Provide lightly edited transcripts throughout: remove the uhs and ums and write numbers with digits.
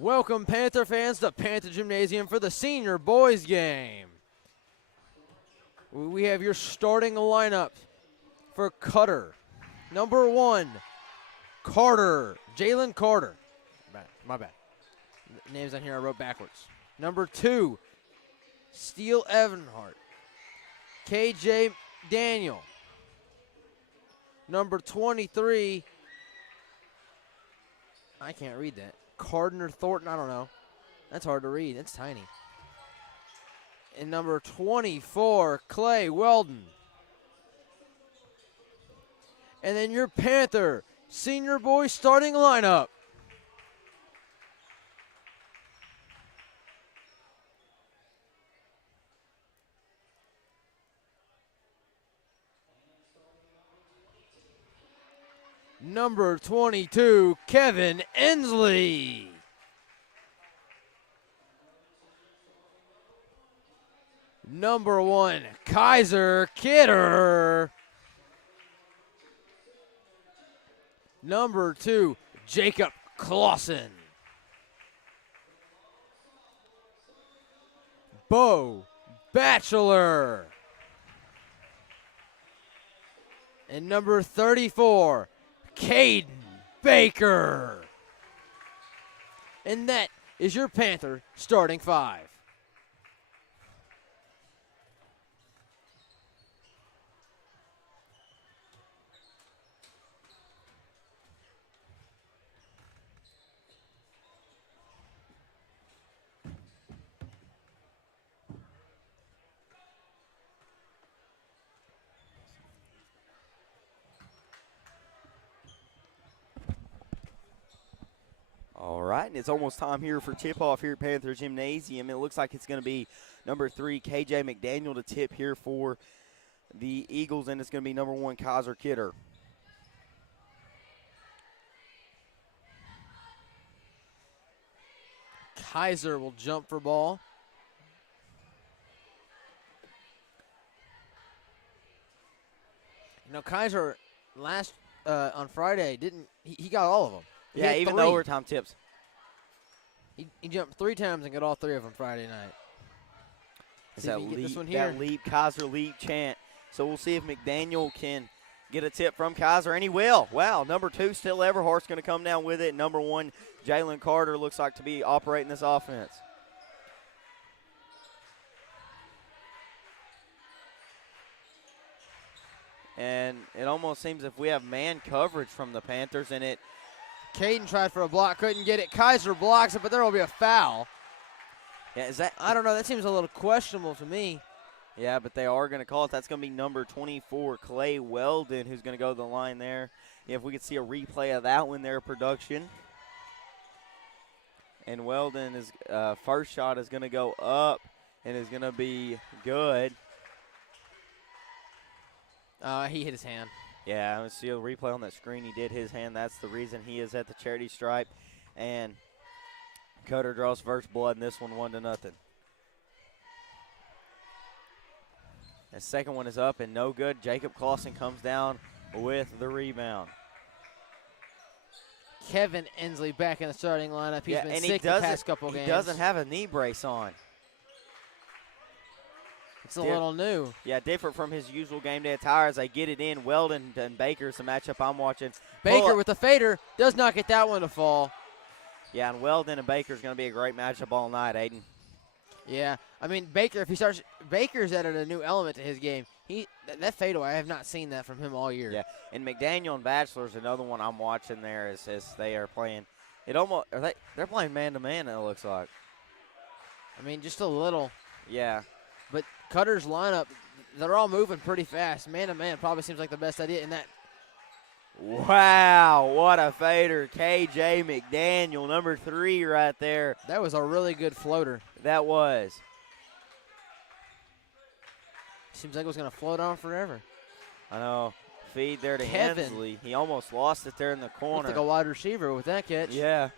Welcome, Panther fans, to Panther Gymnasium for the senior boys game. We have your starting lineup for Cutter. Number 1, Carter, Jalen Carter. My bad. Names on here I wrote backwards. Number 2, Steele Evanhart, KJ Daniel. Number 23, I can't read that. Cardner Thornton, I don't know. That's hard to read. It's tiny. And number 24, Clay Weldon. And then your Panther senior boys starting lineup. Number 22, Kevin Ensley. Number 1, Kaiser Kidder. Number 2, Jacob Clausen. Bo Batchelor. And number 34, Caden Baker. And that is your Panther starting 5. All right, and it's almost time here for tip-off here at Panther Gymnasium. It looks like it's going to be number 3, KJ McDaniel, to tip here for the Eagles, and it's going to be number 1, Kaiser Kidder. Kaiser will jump for ball. You know, Kaiser on Friday he got all of them. Yeah, even the overtime tips. He jumped 3 times and got all 3 of them Friday night. It's that leap, Kaiser leap chant. So we'll see if McDaniel can get a tip from Kaiser, and he will. Wow, number 2, Steele Everhart's going to come down with it. Number 1, Jalen Carter looks like to be operating this offense. And it almost seems if we have man coverage from the Panthers, and Caden tried for a block, couldn't get it. Kaiser blocks it, but there will be a foul. Yeah, I don't know. That seems a little questionable to me. Yeah, but they are going to call it. That's going to be number 24, Clay Weldon, who's going to go to the line there. If we could see a replay of that one there, production. And Weldon, is first shot is going to go up and is going to be good. He hit his hand. Yeah, I see a replay on that screen. He did his hand. That's the reason he is at the charity stripe. And Cutter draws first blood in this one, 1-0. The second one is up and no good. Jacob Clausen comes down with the rebound. Kevin Ensley back in the starting lineup. He's been sick the past couple games. He doesn't have a knee brace on. It's a little new. Yeah, different from his usual game day attire as they get it in. Weldon and Baker is the matchup I'm watching. Baker with the fader does not get that one to fall. Yeah, and Weldon and Baker is going to be a great matchup all night, Aiden. Yeah, I mean, Baker, if he starts, Baker's added a new element to his game. That fadeaway, I have not seen that from him all year. Yeah, and McDaniel and Batchelor is another one I'm watching there as they are playing. They're playing man-to-man, it looks like. I mean, just a little. Yeah. But Cutter's lineup, they're all moving pretty fast. Man-to-man probably seems like the best idea in that. Wow, what a fader. KJ McDaniel, number 3 right there. That was a really good floater. That was. Seems like it was going to float on forever. I know. Feed there to Kevin. Hensley. He almost lost it there in the corner. Looked like a wide receiver with that catch. Yeah.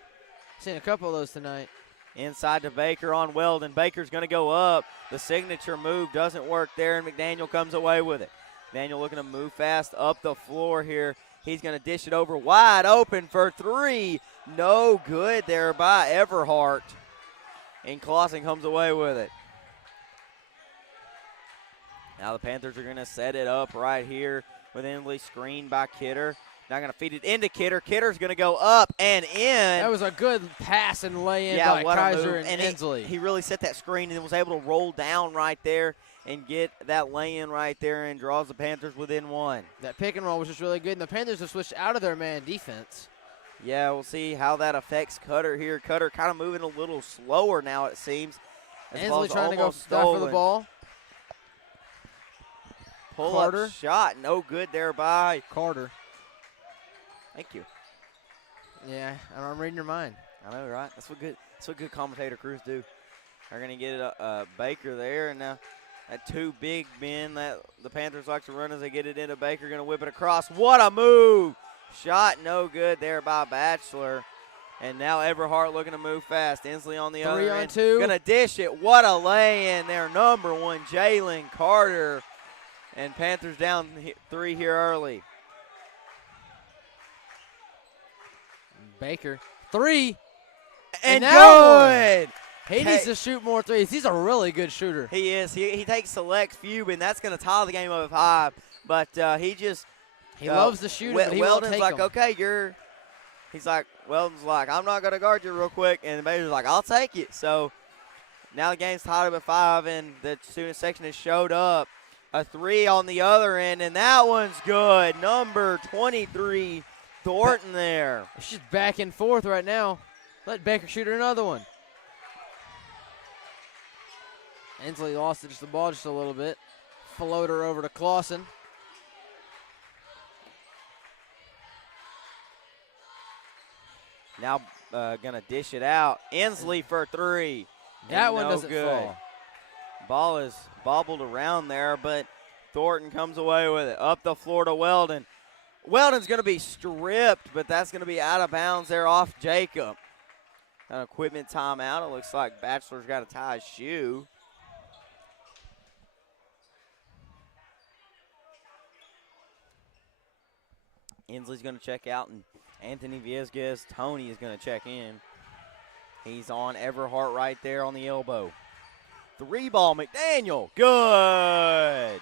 Seen a couple of those tonight. Inside to Baker on Weldon. Baker's going to go up. The signature move doesn't work there, and McDaniel comes away with it. Daniel looking to move fast up the floor here. He's going to dish it over wide open for three. No good there by Everhart. And Clausen comes away with it. Now the Panthers are going to set it up right here with Inslee screened by Kidder. Now going to feed it into Kidder. Kidder's going to go up and in. That was a good pass and lay-in by Kaiser and Inslee. He really set that screen and was able to roll down right there and get that lay-in right there and draws the Panthers within one. That pick and roll was just really good, and the Panthers have switched out of their man defense. Yeah, we'll see how that affects Cutter here. Cutter kind of moving a little slower now, it seems. Inslee trying to go for the ball. Pull-up shot, no good there by Carter. Thank you. Yeah, I'm reading your mind. I know, right? That's what good commentator crews do. They're going to get Baker there, and now that two big men that the Panthers like to run as they get it into Baker, going to whip it across. What a move! Shot no good there by Batchelor. And now Everhart looking to move fast. Inslee on the other end. 3-on-2. Going to dish it. What a lay-in there. Number one, Jalen Carter. And Panthers down three here early. Baker. Three. And good. He needs to shoot more threes. He's a really good shooter. He is. He takes select few, and that's going to tie the game up at 5. But he loves to shoot it, but he Weldon's won't take like, them. okay, Weldon's like, I'm not going to guard you real quick. And Baker's like, I'll take it. So now the game's tied up at 5, and the student section has showed up. A three on the other end, and that one's good. Number 23, Thornton there. It's just back and forth right now. Let Baker shoot another one. Inslee lost the ball just a little bit. Floater over to Clausen. Now going to dish it out. Inslee for three. That one doesn't fall. Ball is bobbled around there, but Thornton comes away with it. Up the floor to Weldon. Weldon's going to be stripped, but that's going to be out of bounds there off Jacob. An equipment timeout. It looks like Batchelor's got to tie his shoe. Inslee's going to check out, and Anthony Villesguez, Tony is going to check in. He's on Everhart right there on the elbow. Three ball, McDaniel. Good.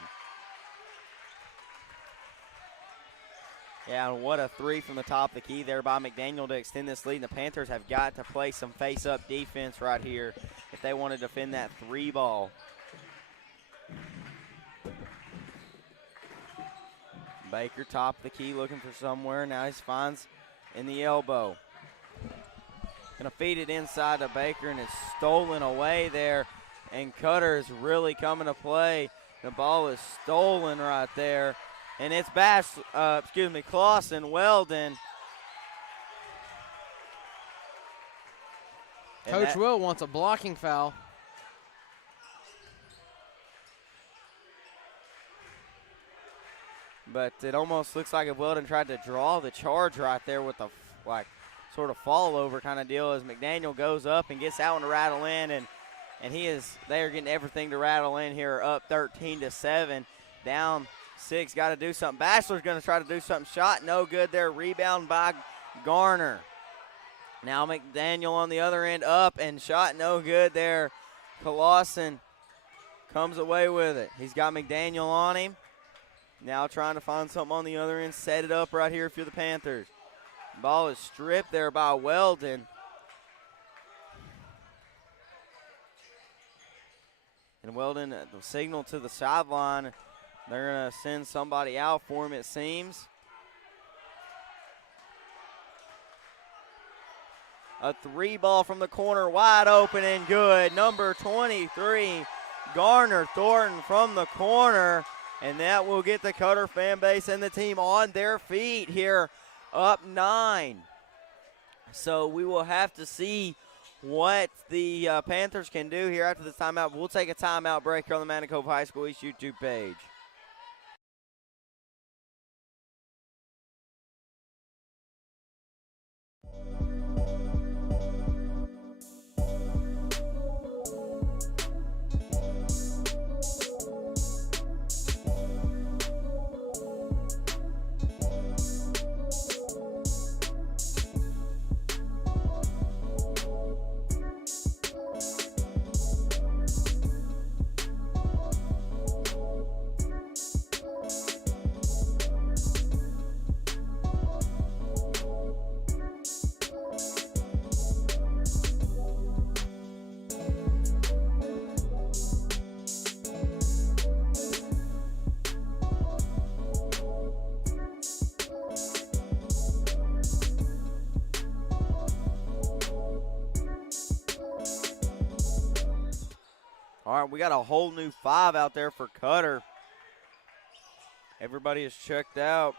Yeah, and what a three from the top of the key there by McDaniel to extend this lead. And the Panthers have got to play some face-up defense right here if they want to defend that three ball. Baker top of the key looking for somewhere. Now he finds in the elbow. Going to feed it inside to Baker, and it's stolen away there. And Cutter is really coming to play. The ball is stolen right there. And it's Clausen, Weldon. Coach Will wants a blocking foul. But it almost looks like if Weldon tried to draw the charge right there with the sort of fall over kind of deal as McDaniel goes up and gets that one to rattle in, and they are getting everything to rattle in here, up 13-7, down 6, got to do something. Batchelor's going to try to do something, shot no good there, rebound by Garner. Now McDaniel on the other end, up and shot no good there. Clausen comes away with it. He's got McDaniel on him. Now trying to find something on the other end, set it up right here if you're the Panthers. Ball is stripped there by Weldon. And Weldon, the signal to the sideline. They're going to send somebody out for him, it seems. A three ball from the corner, wide open and good. Number 23, Garner Thornton from the corner. And that will get the Cutter fan base and the team on their feet here, up 9. So we will have to see what the Panthers can do here after this timeout. We'll take a timeout break here on the Mountain Cove High School East YouTube page. All right, we got a whole new 5 out there for Cutter. Everybody is checked out.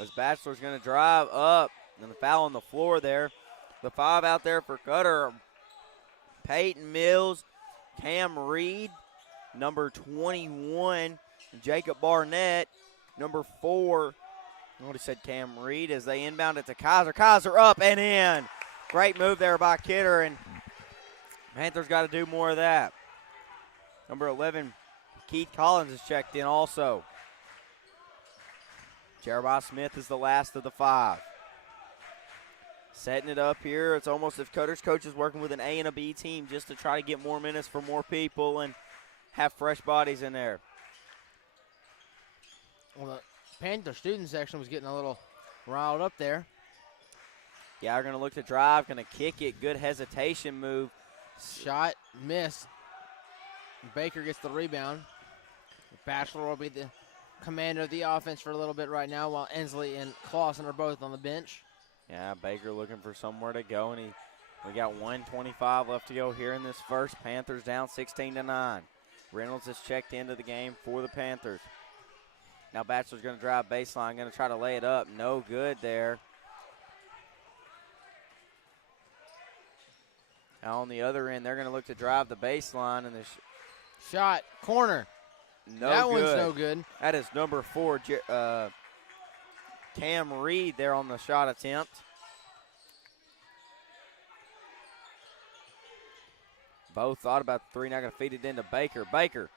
As Bachelor's going to drive up, and the foul on the floor there. The 5 out there for Cutter. Peyton Mills, Cam Reed, number 21, Jacob Barnett, number 4. I would have said Cam Reed as they inbound it to Kaiser. Kaiser up and in. Great move there by Kidder, and Panthers got to do more of that. Number 11, Keith Collins is checked in also. Jeremiah Smith is the last of the 5. Setting it up here. It's almost if Cutter's coach is working with an A and a B team just to try to get more minutes for more people and have fresh bodies in there. Well, the Panther student section was getting a little riled up there. Yeah, they're going to look to drive, going to kick it. Good hesitation move. Shot, miss. Baker gets the rebound. Bachelor will be the commander of the offense for a little bit right now while Ensley and Clausen are both on the bench. Yeah, Baker looking for somewhere to go, and we got 1:25 left to go here in this first. Panthers down 16-9. Reynolds is checked into the game for the Panthers. Now Bachelor's going to drive baseline, going to try to lay it up. No good there. Now on the other end, they're going to look to drive the baseline, and the shot, corner. That one's no good. That is number 4, Cam Reed there on the shot attempt. Both thought about the 3, not going to feed it into Baker. Baker,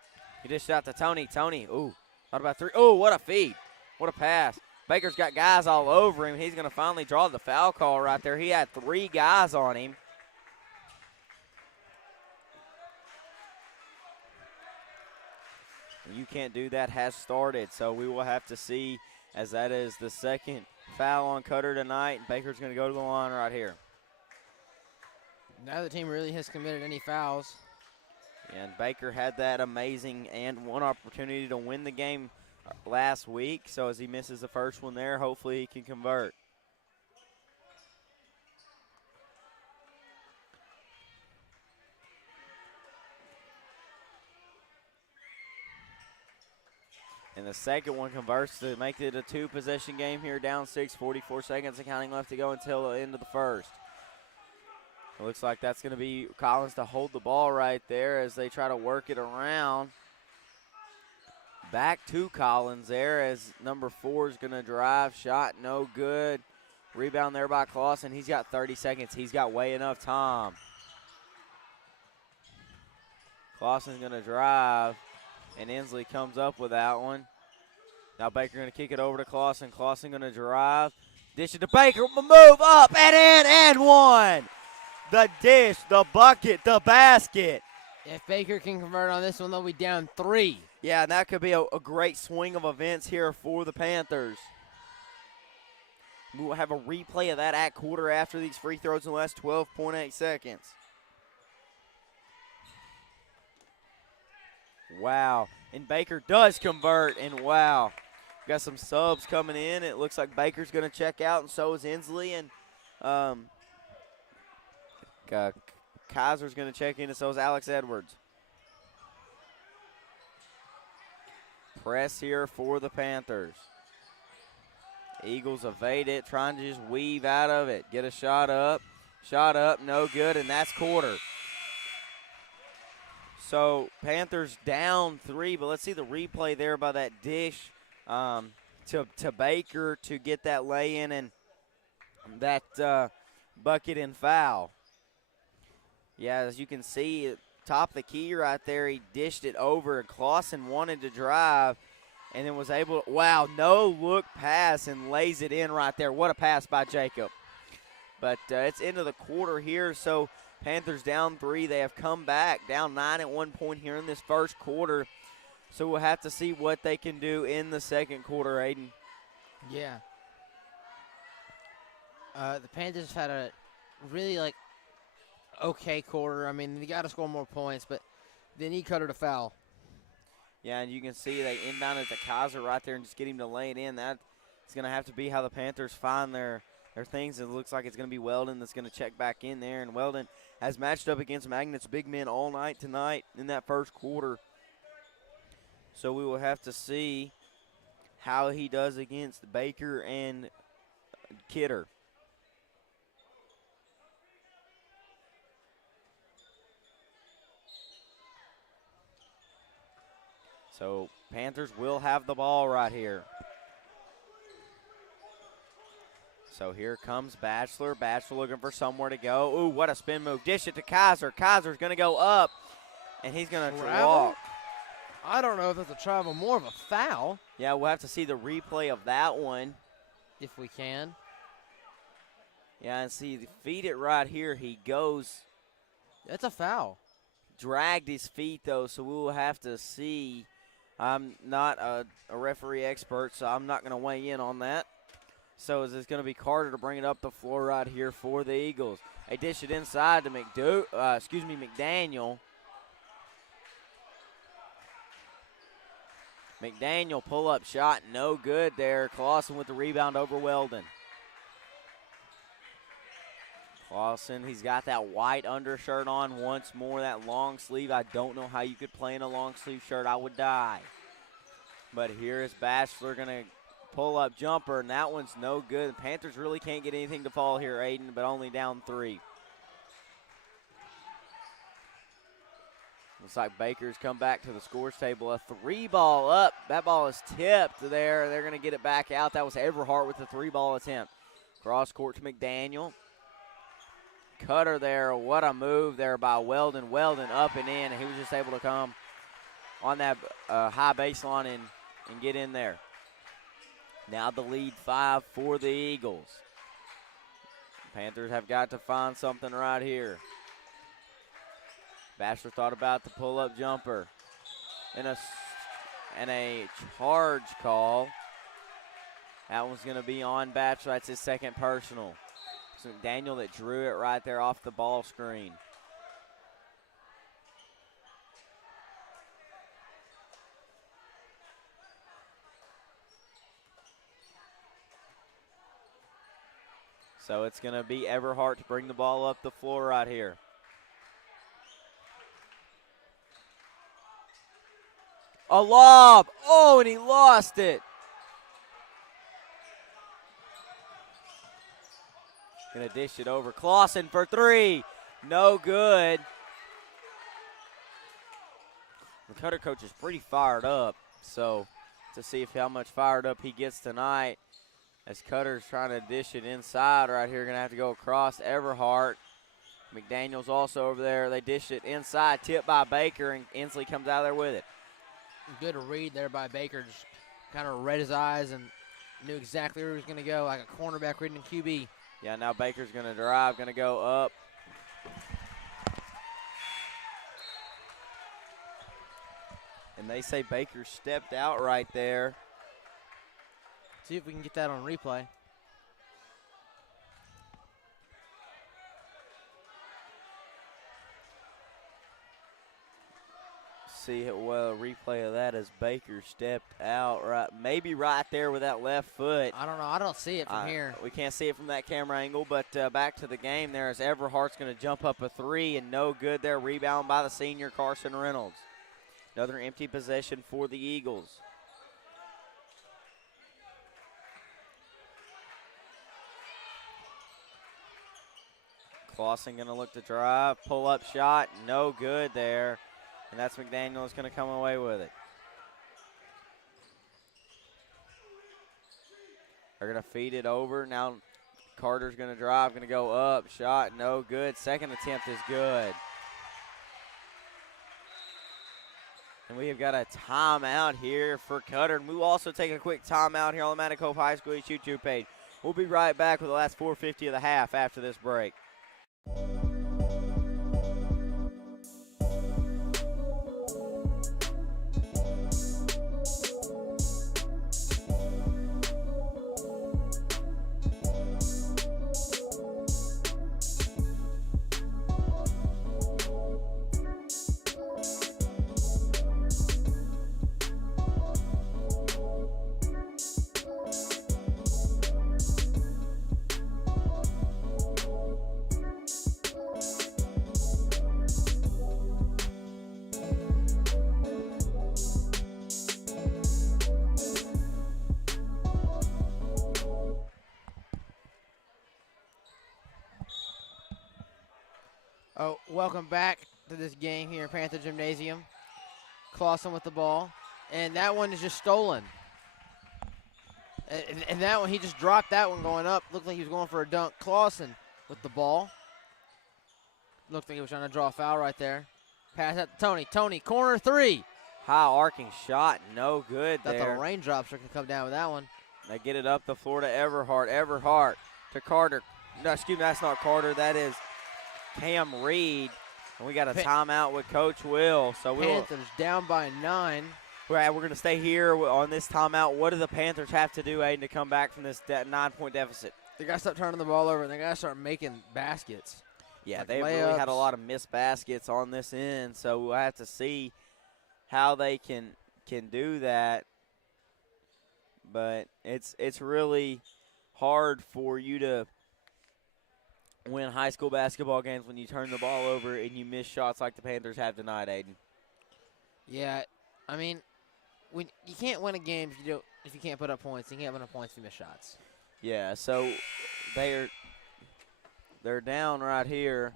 he just shot to Tony. Tony, ooh, thought about 3. Ooh, what a feed. What a pass. Baker's got guys all over him. He's going to finally draw the foul call right there. He had 3 guys on him. You can't do that, has started. So we will have to see, as that is the second foul on Cutter tonight. Baker's going to go to the line right here. Neither team really has committed any fouls. And Baker had that amazing and one opportunity to win the game last week. So as he misses the first one there, hopefully he can convert. And the second one converts to make it a 2-possession game here, down 6, 44 seconds and counting left to go until the end of the first. It looks like that's going to be Collins to hold the ball right there as they try to work it around. Back to Collins there as number 4 is going to drive. Shot no good. Rebound there by Clausen. He's got 30 seconds. He's got way enough time. Clausen's going to drive. And Ensley comes up with that one. Now Baker going to kick it over to Clausen. Clausen going to drive. Dish it to Baker. Move up and in and one. The dish, the bucket, the basket. If Baker can convert on this one, they'll be down 3. Yeah, and that could be a great swing of events here for the Panthers. We will have a replay of that at quarter after these free throws in the last 12.8 seconds. Wow. And Baker does convert, and wow. Got some subs coming in. It looks like Baker's going to check out, and so is Ensley. And Kaiser's going to check in, and so is Alex Edwards. Press here for the Panthers. Eagles evade it, trying to just weave out of it. Get a shot up. Shot up, no good, and that's quarter. So Panthers down 3, but let's see the replay there by that dish to Baker to get that lay-in and that bucket and foul. Yeah, as you can see, top of the key right there, he dished it over, and Clausen wanted to drive and then was able to, wow, no-look pass and lays it in right there. What a pass by Jacob. But it's into the quarter here, so Panthers down 3. They have come back, down 9 at one point here in this first quarter. So we'll have to see what they can do in the second quarter, Aiden. Yeah. The Panthers had a really, okay quarter. I mean, they got to score more points, but they need Cutter to foul. Yeah, and you can see they inbounded to Kaiser right there and just get him to lay it in. That's going to have to be how the Panthers find their things. It looks like it's going to be Weldon that's going to check back in there, and Weldon has matched up against Magnet's big men all night tonight in that first quarter. So we will have to see how he does against Baker and Kidder. So Panthers will have the ball right here. So here comes Batchelor. Batchelor looking for somewhere to go. Ooh, what a spin move. Dish it to Kaiser. Kaiser's going to go up, and he's going to walk. I don't know if that's a travel, more of a foul. Yeah, we'll have to see the replay of that one. If we can. Yeah, and see, feed it right here. He goes. That's a foul. Dragged his feet, though, so we will have to see. I'm not a referee expert, so I'm not going to weigh in on that. So is it going to be Carter to bring it up the floor right here for the Eagles? They dish it inside to McDaniel. McDaniel pull-up shot, no good there. Clausen with the rebound over Weldon. Clausen, he's got that white undershirt on once more, that long sleeve. I don't know how you could play in a long sleeve shirt. I would die. But here is Batchelor going to pull-up jumper, and that one's no good. The Panthers really can't get anything to fall here, Aiden, but only down 3. Looks like Baker's come back to the scores table. A 3-ball up. That ball is tipped there. They're going to get it back out. That was Everhart with the 3-ball attempt. Cross court to McDaniel. Cutter there. What a move there by Weldon. Weldon up and in, and he was just able to come on that high baseline and get in there. Now the lead 5 for the Eagles. Panthers have got to find something right here. Batchelor thought about the pull-up jumper. And a charge call. That one's going to be on Batchelor. That's his second personal. So Daniel that drew it right there off the ball screen. So it's going to be Everhart to bring the ball up the floor right here. A lob. Oh, and he lost it. Going to dish it over. Clausen for 3. No good. The Cutter coach is pretty fired up. So to see how much fired up he gets tonight. As Cutter's trying to dish it inside right here. Going to have to go across Everhart. McDaniel's also over there. They dish it inside. Tipped by Baker, and Inslee comes out of there with it. Good read there by Baker. Just kind of read his eyes and knew exactly where he was going to go, like a cornerback reading QB. Yeah, now Baker's going to drive, going to go up. And they say Baker stepped out right there. See if we can get that on replay. See a replay of that as Baker stepped out right, maybe right there with that left foot. I don't know. I don't see it from here. We can't see it from that camera angle, but back to the game there as Everhart's going to jump up a 3 and no good there. Rebound by the senior Carson Reynolds. Another empty possession for the Eagles. Clausen going to look to drive, pull-up shot, no good there. And that's McDaniel is going to come away with it. They're going to feed it over. Now Carter's going to drive, going to go up. Shot, no good. Second attempt is good. And we have got a timeout here for Cutter. And we'll also take a quick timeout here on the Mattacopa High School YouTube page. We'll be right back with the last 4:50 of the half after this break. Oh, welcome back to this game here in Panther Gymnasium. Clausen with the ball, and that one is just stolen. And that one, he just dropped that one going up. Looked like he was going for a dunk. Clausen with the ball. Looked like he was trying to draw a foul right there. Pass out to Tony. Tony, corner three. High arcing shot, no good Thought there. the raindrops are going to come down with that one. They get it up the floor to Everhart. Everhart to Carter. No, excuse me, that's not Carter. That is Cam Reed. And we got a timeout with Coach Will. So Panthers down by 9. We're going to stay here on this timeout. What do the Panthers have to do, Aiden, to come back from this 9-point deficit? They got to start turning the ball over, and they got to start making baskets. Yeah, like they've layups. really had a lot of missed baskets on this end, so we'll have to see how they can do that. But it's really hard for you to win high school basketball games when you turn the ball over and you miss shots like the Panthers have tonight, Aiden. Yeah, I mean, when you can't win a game if you can't put up points. You can't win up points if you miss shots. Yeah, so they're down right here.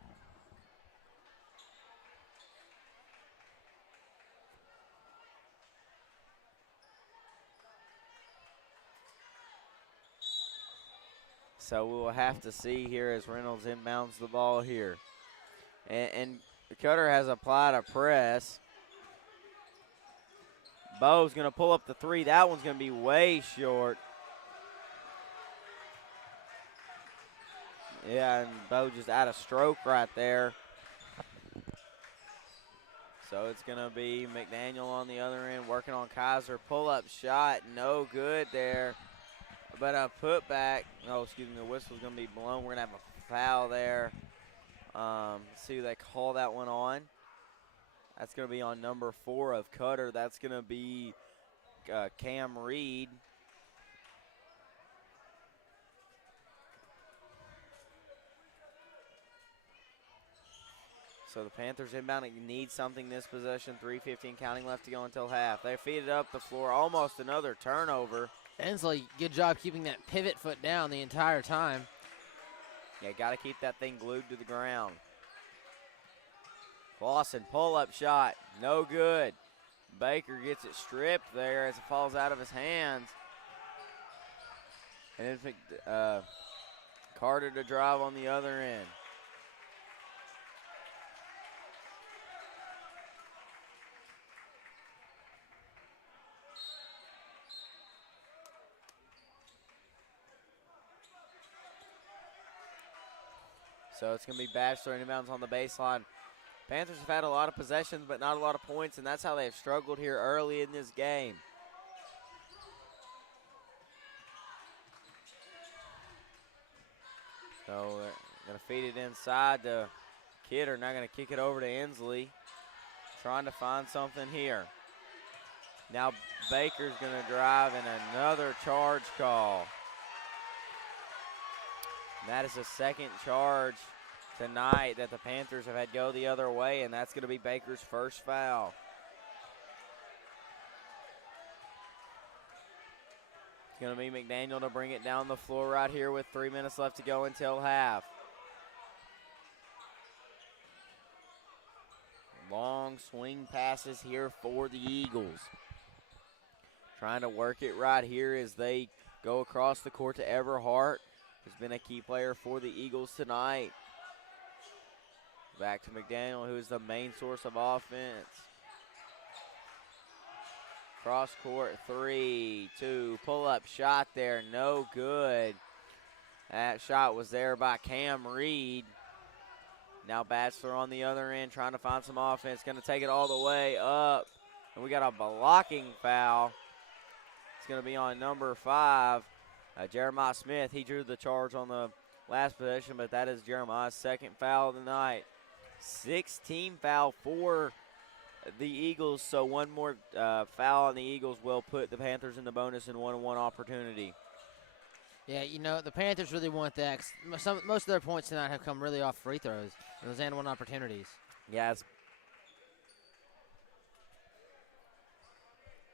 So we'll have to see here as Reynolds inbounds the ball here. And Cutter has applied a press. Bo's going to pull up the three. That one's going to be way short. Yeah, and Bo just out of stroke right there. So it's going to be McDaniel on the other end working on Kaiser. Pull-up shot, no good there. But a putback, the whistle's going to be blown. We're going to have a foul there. See who they call that one on. That's going to be on number 4 of Cutter. That's going to be Cam Reed. So the Panthers inbounding need something this possession. 3:15 counting left to go until half. They feed it up the floor. Almost another turnover. Ensley, good job keeping that pivot foot down the entire time. Yeah, got to keep that thing glued to the ground. Clausen, pull-up shot, no good. Baker gets it stripped there as it falls out of his hands. And then Carter to drive on the other end. So it's going to be Batchelor inbounds on the baseline. Panthers have had a lot of possessions, but not a lot of points, and that's how they've struggled here early in this game. So they're going to feed it inside to Kidder. Now going to kick it over to Inslee. Trying to find something here. Now Baker's going to drive and another charge call. And that is the second charge tonight that the Panthers have had go the other way, and that's going to be Baker's first foul. It's going to be McDaniel to bring it down the floor right here with 3 minutes left to go until half. Long swing passes here for the Eagles. Trying to work it right here as they go across the court to Everhart, who's been a key player for the Eagles tonight. Back to McDaniel, who is the main source of offense. Cross court 3-2, pull-up shot there, no good. That shot was there by Cam Reed. Now Batchelor on the other end trying to find some offense, going to take it all the way up. And we got a blocking foul. It's going to be on number 5, Jeremiah Smith. He drew the charge on the last possession, but that is Jeremiah's second foul of the night. 16 foul for the Eagles, so one more foul on the Eagles will put the Panthers in the bonus and 1-on-1 opportunity. Yeah, the Panthers really want that. Most of their points tonight have come really off free throws and those and one opportunities. Yeah,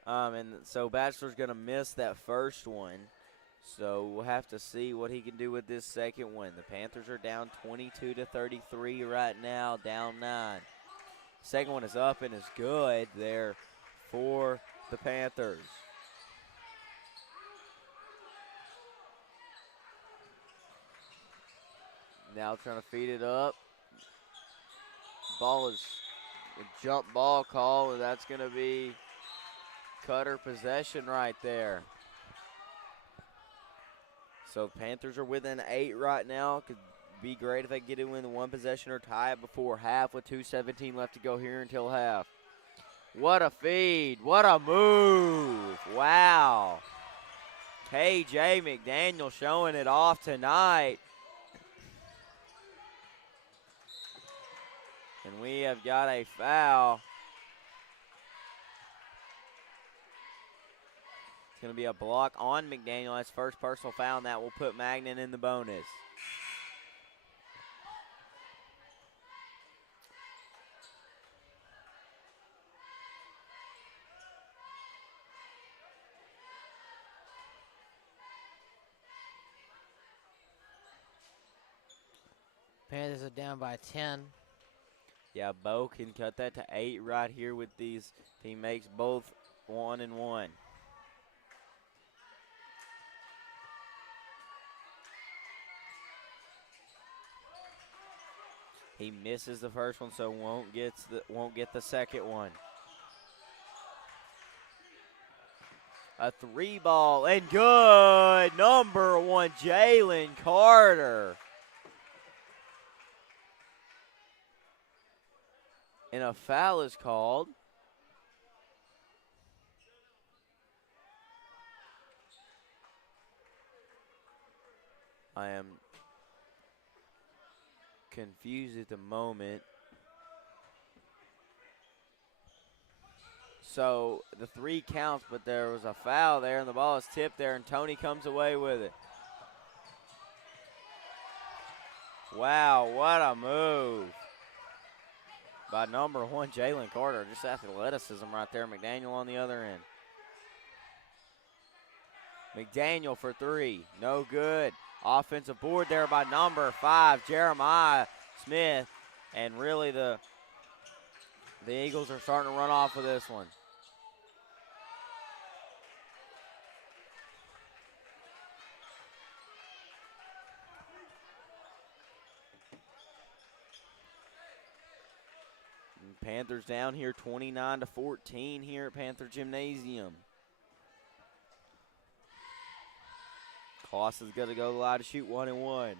and so Batchelor's going to miss that first one. So we'll have to see what he can do with this second one. The Panthers are down 22-33 right now, down 9. Second one is up and is good there for the Panthers. Now trying to feed it up. Ball is a jump ball call, and that's going to be Cutter possession right there. So Panthers are within 8 right now. Could be great if they get it within one possession or tie it before half with 2:17 left to go here until half. What a feed. What a move. Wow. KJ McDaniel showing it off tonight. And we have got a foul. It's going to be a block on McDaniel. That's first personal foul, and that will put Magnan in the bonus. Panthers are down by 10. Yeah, Bo can cut that to 8 right here with these. He makes both 1 and 1. He misses the first one, so won't get the second one. A 3 ball and good. Number 1, Jalen Carter. And a foul is called. I am confused at the moment. So the 3 counts, but there was a foul there, and the ball is tipped there, and Tony comes away with it. Wow, what a move by number 1, Jalen Carter. Just athleticism right there. McDaniel on the other end. McDaniel for 3, no good. Offensive board there by number 5, Jeremiah Smith. And really the Eagles are starting to run off with this one. Panthers down here 29-14 here at Panther Gymnasium. Clausen's going to go line to shoot 1 and 1.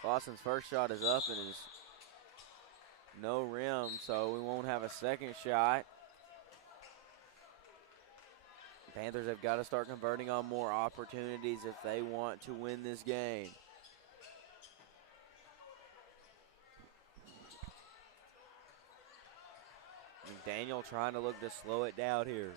Clausen's first shot is up and is no rim, so we won't have a second shot. Panthers have got to start converting on more opportunities if they want to win this game. Daniel trying to look to slow it down here.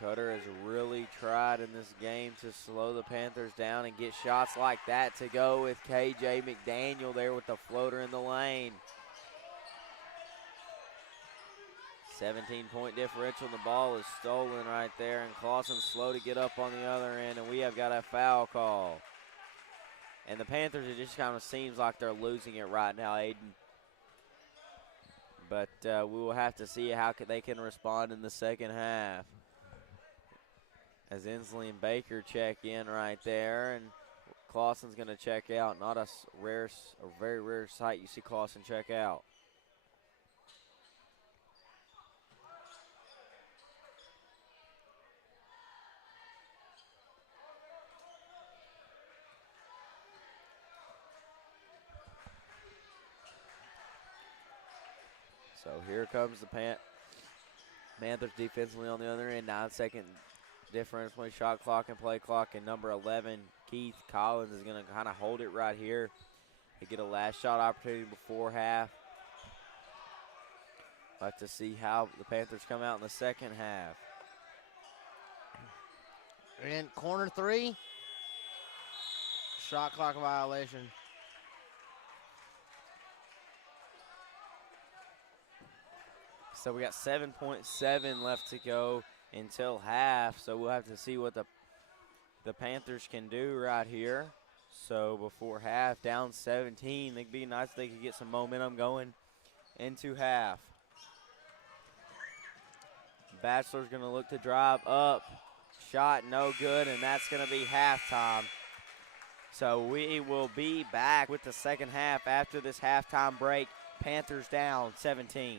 Cutter has really tried in this game to slow the Panthers down and get shots like that to go with KJ McDaniel there with the floater in the lane. 17-point differential, and the ball is stolen right there, and Clausen's slow to get up on the other end, and we have got a foul call. And the Panthers, it just kind of seems like they're losing it right now, Aiden. But we will have to see how they can respond in the second half. As Inslee and Baker check in right there, and Clausen's going to check out. Not a very rare sight you see Clausen check out. So here comes the Panthers defensively on the other end. 9-second difference between shot clock and play clock. And number 11, Keith Collins, is going to kind of hold it right here to get a last shot opportunity before half. We'll have to see how the Panthers come out in the second half. And corner 3. Shot clock violation. So we got 7.7 left to go until half. So we'll have to see what the Panthers can do right here. So before half, down 17. It'd be nice if they could get some momentum going into half. Bachelor's going to look to drive up. Shot no good, and that's going to be halftime. So we will be back with the second half after this halftime break. Panthers down 17.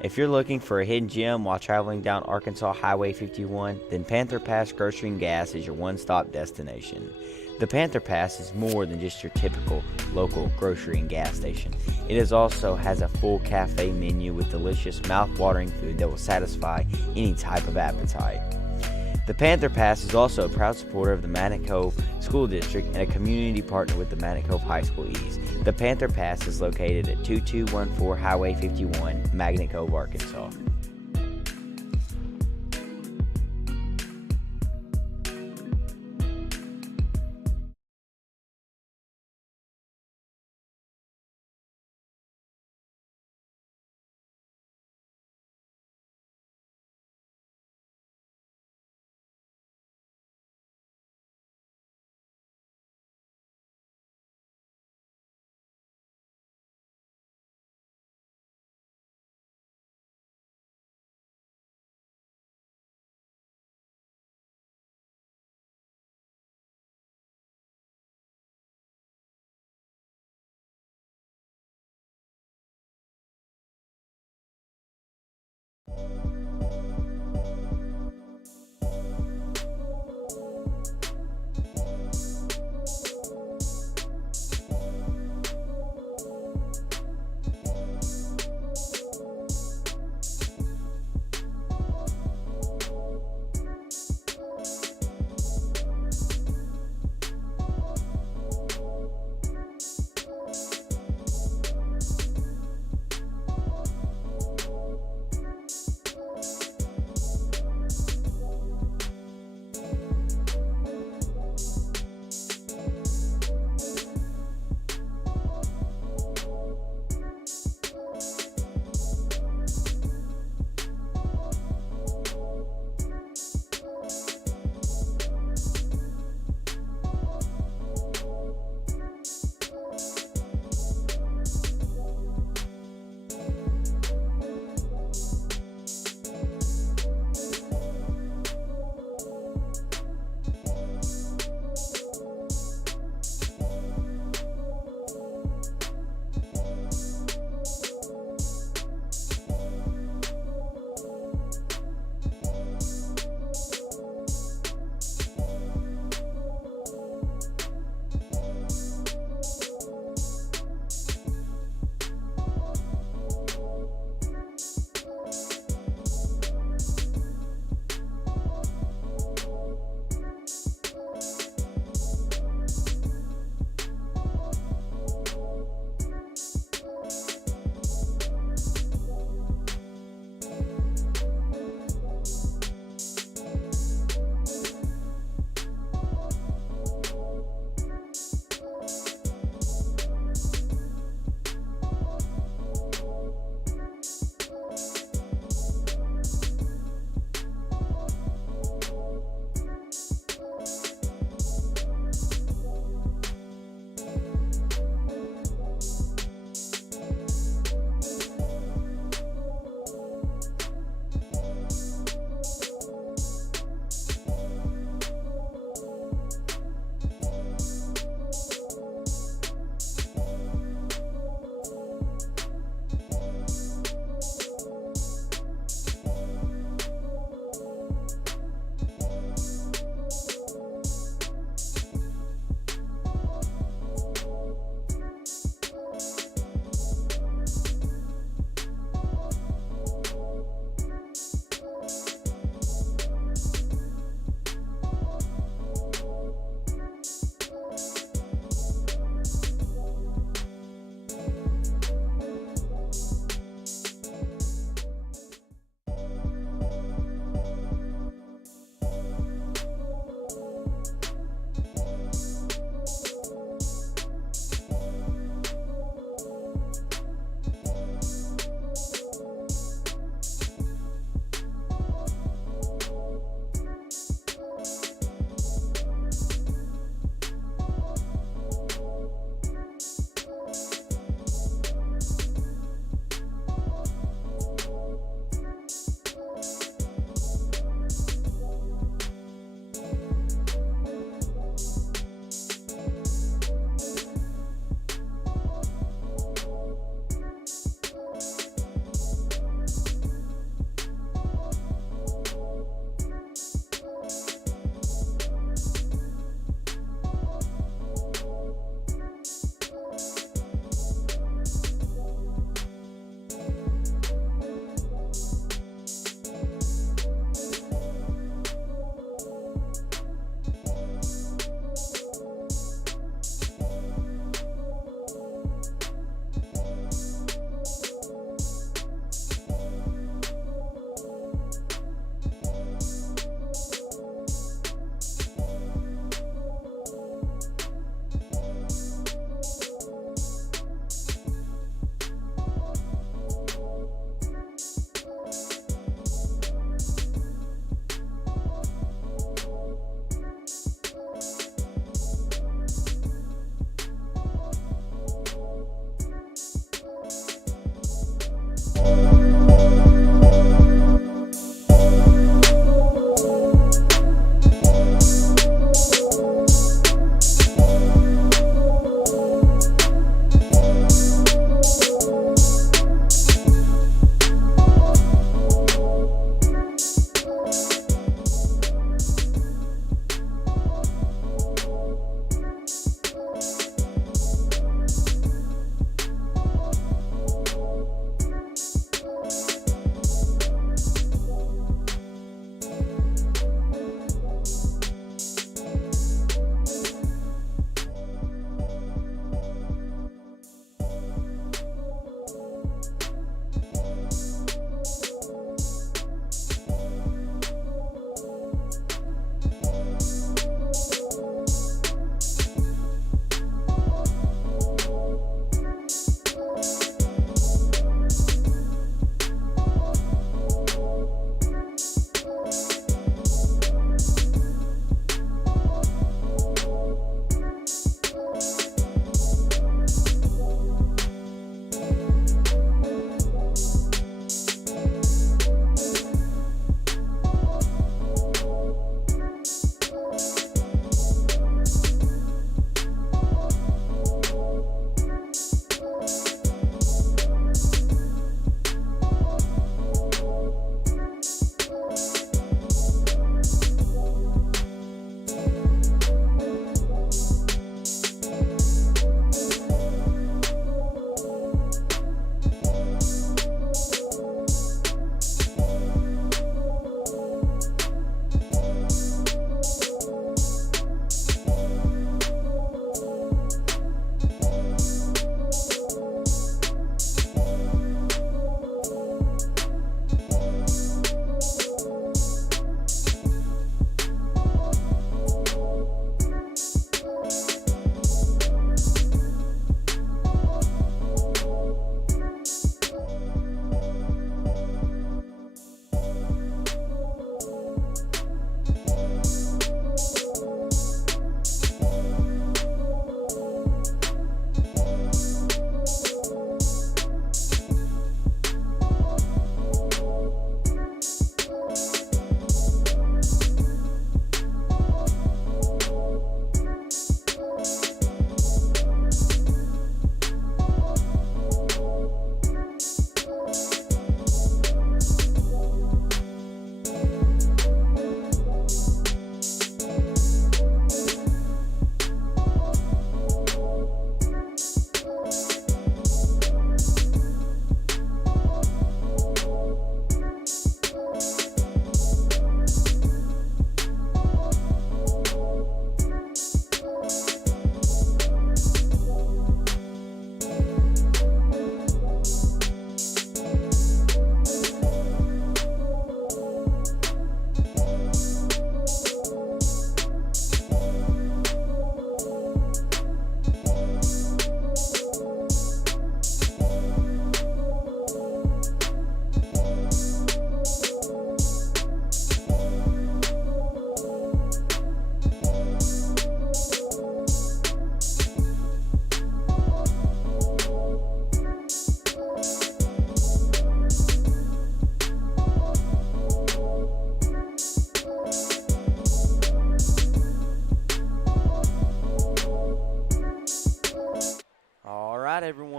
If you're looking for a hidden gem while traveling down Arkansas Highway 51, then Panther Pass Grocery and Gas is your one-stop destination. The Panther Pass is more than just your typical local grocery and gas station. It also has a full cafe menu with delicious mouth-watering food that will satisfy any type of appetite. The Panther Pass is also a proud supporter of the Magnet Cove School District and a community partner with the Magnet Cove High School East. The Panther Pass is located at 2214 Highway 51, Magnet Cove, Arkansas.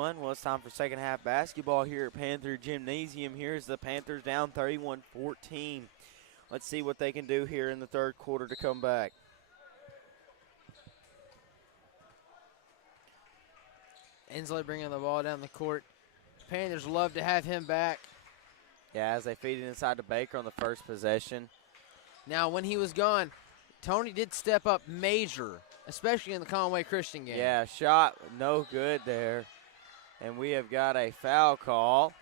31. Well, it's time for second half basketball here at Panther Gymnasium. Here's the Panthers down 31-14. Let's see what they can do here in the third quarter to come back. Inslee bringing the ball down the court. Panthers love to have him back. Yeah, as they feed it inside to Baker on the first possession. Now, when he was gone, Tony did step up major, especially in the Conway Christian game. Yeah, shot no good there. And we have got a foul call.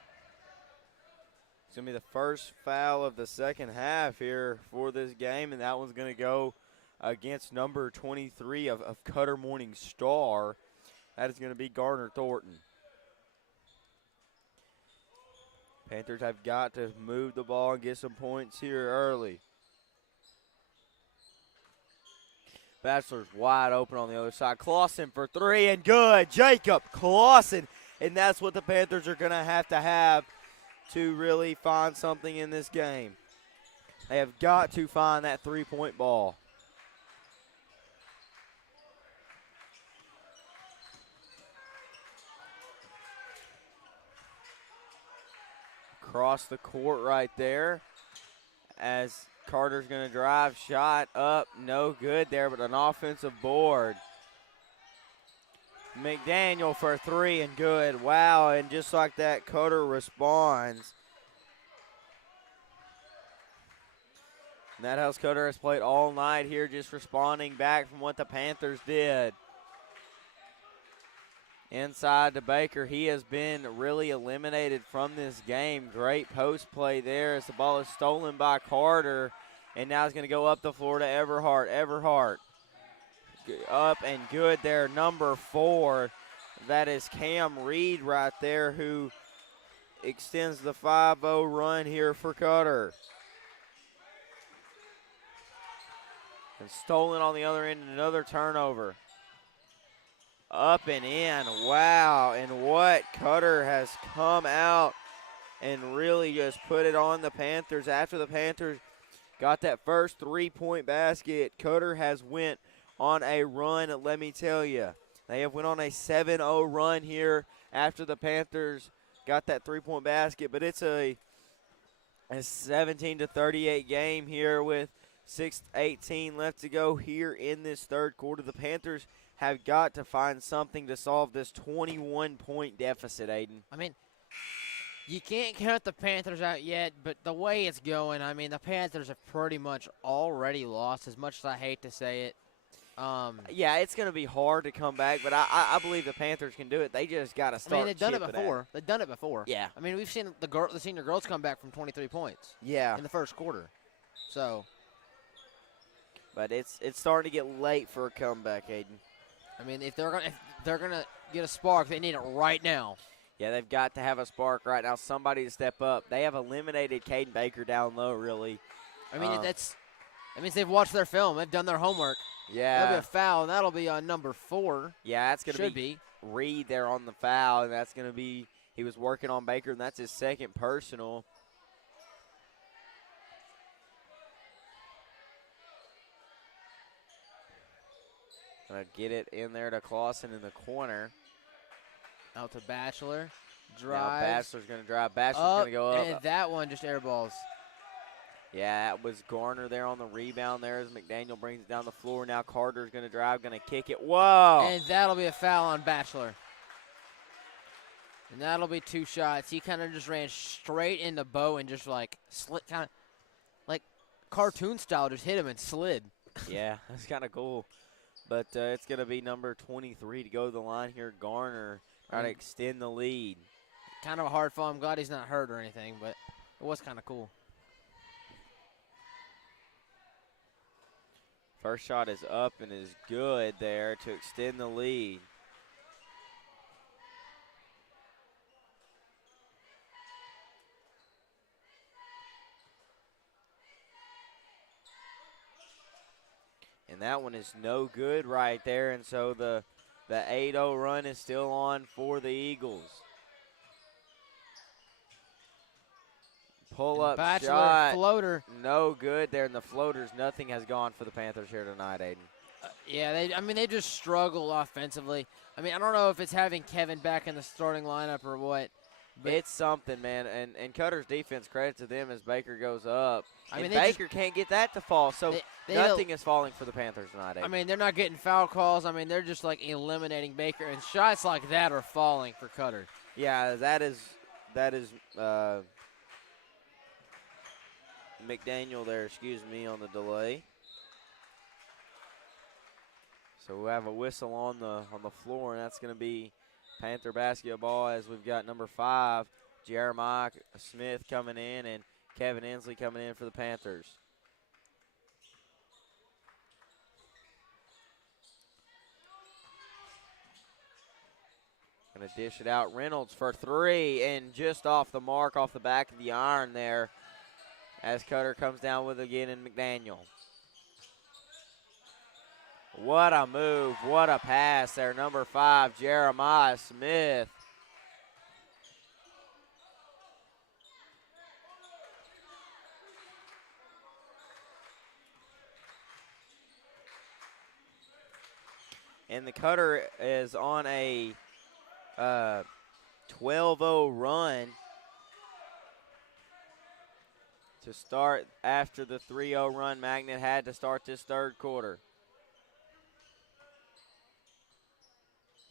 It's going to be the first foul of the second half here for this game, and that one's going to go against number 23 of Cutter Morning Star. That is going to be Garner Thornton. Panthers have got to move the ball and get some points here early. Bachelor's wide open on the other side. Clausen for three and good. Jacob Clausen. And that's what the Panthers are going to have to really find something in this game. They have got to find that three-point ball. Across the court right there as Carter's going to drive, shot up, no good there, but an offensive board. McDaniel for three and good. Wow, and just like that, Cutter responds. And that house Cutter has played all night here, just responding back from what the Panthers did. Inside to Baker. He has been really eliminated from this game. Great post play there as the ball is stolen by Carter. And now it's going to go up the floor to Everhart. Everhart up and good there. Number 4. That is Cam Reed right there who extends the 5-0 run here for Cutter. And stolen on the other end, another turnover. Up and in, wow, and what Cutter has come out and really just put it on the Panthers. After the Panthers got that first three-point basket, Cutter has went on a run, let me tell you. They have went on a 7-0 run here after the Panthers got that three-point basket, but it's a 17-38 game here with 6:18 left to go here in this third quarter. The Panthers have got to find something to solve this 21-point deficit, Aiden. I mean, you can't count the Panthers out yet, but the way it's going, I mean, the Panthers have pretty much already lost, as much as I hate to say it. Yeah, it's going to be hard to come back, but I believe the Panthers can do it. They just got to start. I mean, they've done it before. They've done it before. Yeah. I mean, we've seen the senior girls come back from 23 points. Yeah. In the first quarter. So. But it's starting to get late for a comeback, Aiden. I mean, if they're gonna get a spark, they need it right now. Yeah, they've got to have a spark right now. Somebody to step up. They have eliminated Caden Baker down low, really. I mean, that means they've watched their film. They've done their homework. Yeah. That'll be a foul, and that'll be on number 4. Yeah, that's going to be Reed there on the foul, and that's going to be – he was working on Baker, and that's his second personal. Gonna get it in there to Clausen in the corner. Out to Bachelor. Now Drives. Bachelor's going to drive. Bachelor's going to go up. And that one just airballs. Yeah, that was Garner there on the rebound there as McDaniel brings it down the floor. Now Carter's going to drive, going to kick it. Whoa! And that'll be a foul on Bachelor. And that'll be 2 shots. He kind of just ran straight into Bo and just like slid, kind of like cartoon style, just hit him and slid. Yeah, that's kind of cool. But it's going to be number 23 to go to the line here. Garner trying to extend the lead. Kind of a hard fall. I'm glad he's not hurt or anything, but it was kind of cool. First shot is up and is good there to extend the lead. And that one is no good right there, and so the 8-0 run is still on for the Eagles. Pull-up shot. Floater. No good there, and the floaters, nothing has gone for the Panthers here tonight, Aiden. Yeah, they just struggle offensively. I mean, I don't know if it's having Kevin back in the starting lineup or what. But it's something, man. And Cutter's defense, credit to them as Baker goes up. I mean, Baker can't get that to fall, so nothing is falling for the Panthers tonight. I mean, they're not getting foul calls. I mean, they're just, like, eliminating Baker, and shots like that are falling for Cutter. Yeah, that is McDaniel there, on the delay. So we'll have a whistle on the floor, and that's going to be Panther basketball as we've got number 5, Jeremiah Smith coming in, and Kevin Inslee coming in for the Panthers. Going to dish it out. Reynolds for 3, and just off the mark, off the back of the iron there, as Cutter comes down with it again in McDaniel. What a move, what a pass there. Number 5, Jeremiah Smith. And the Cutter is on a 12-0 run to start after the 3-0 run Magnet had to start this third quarter.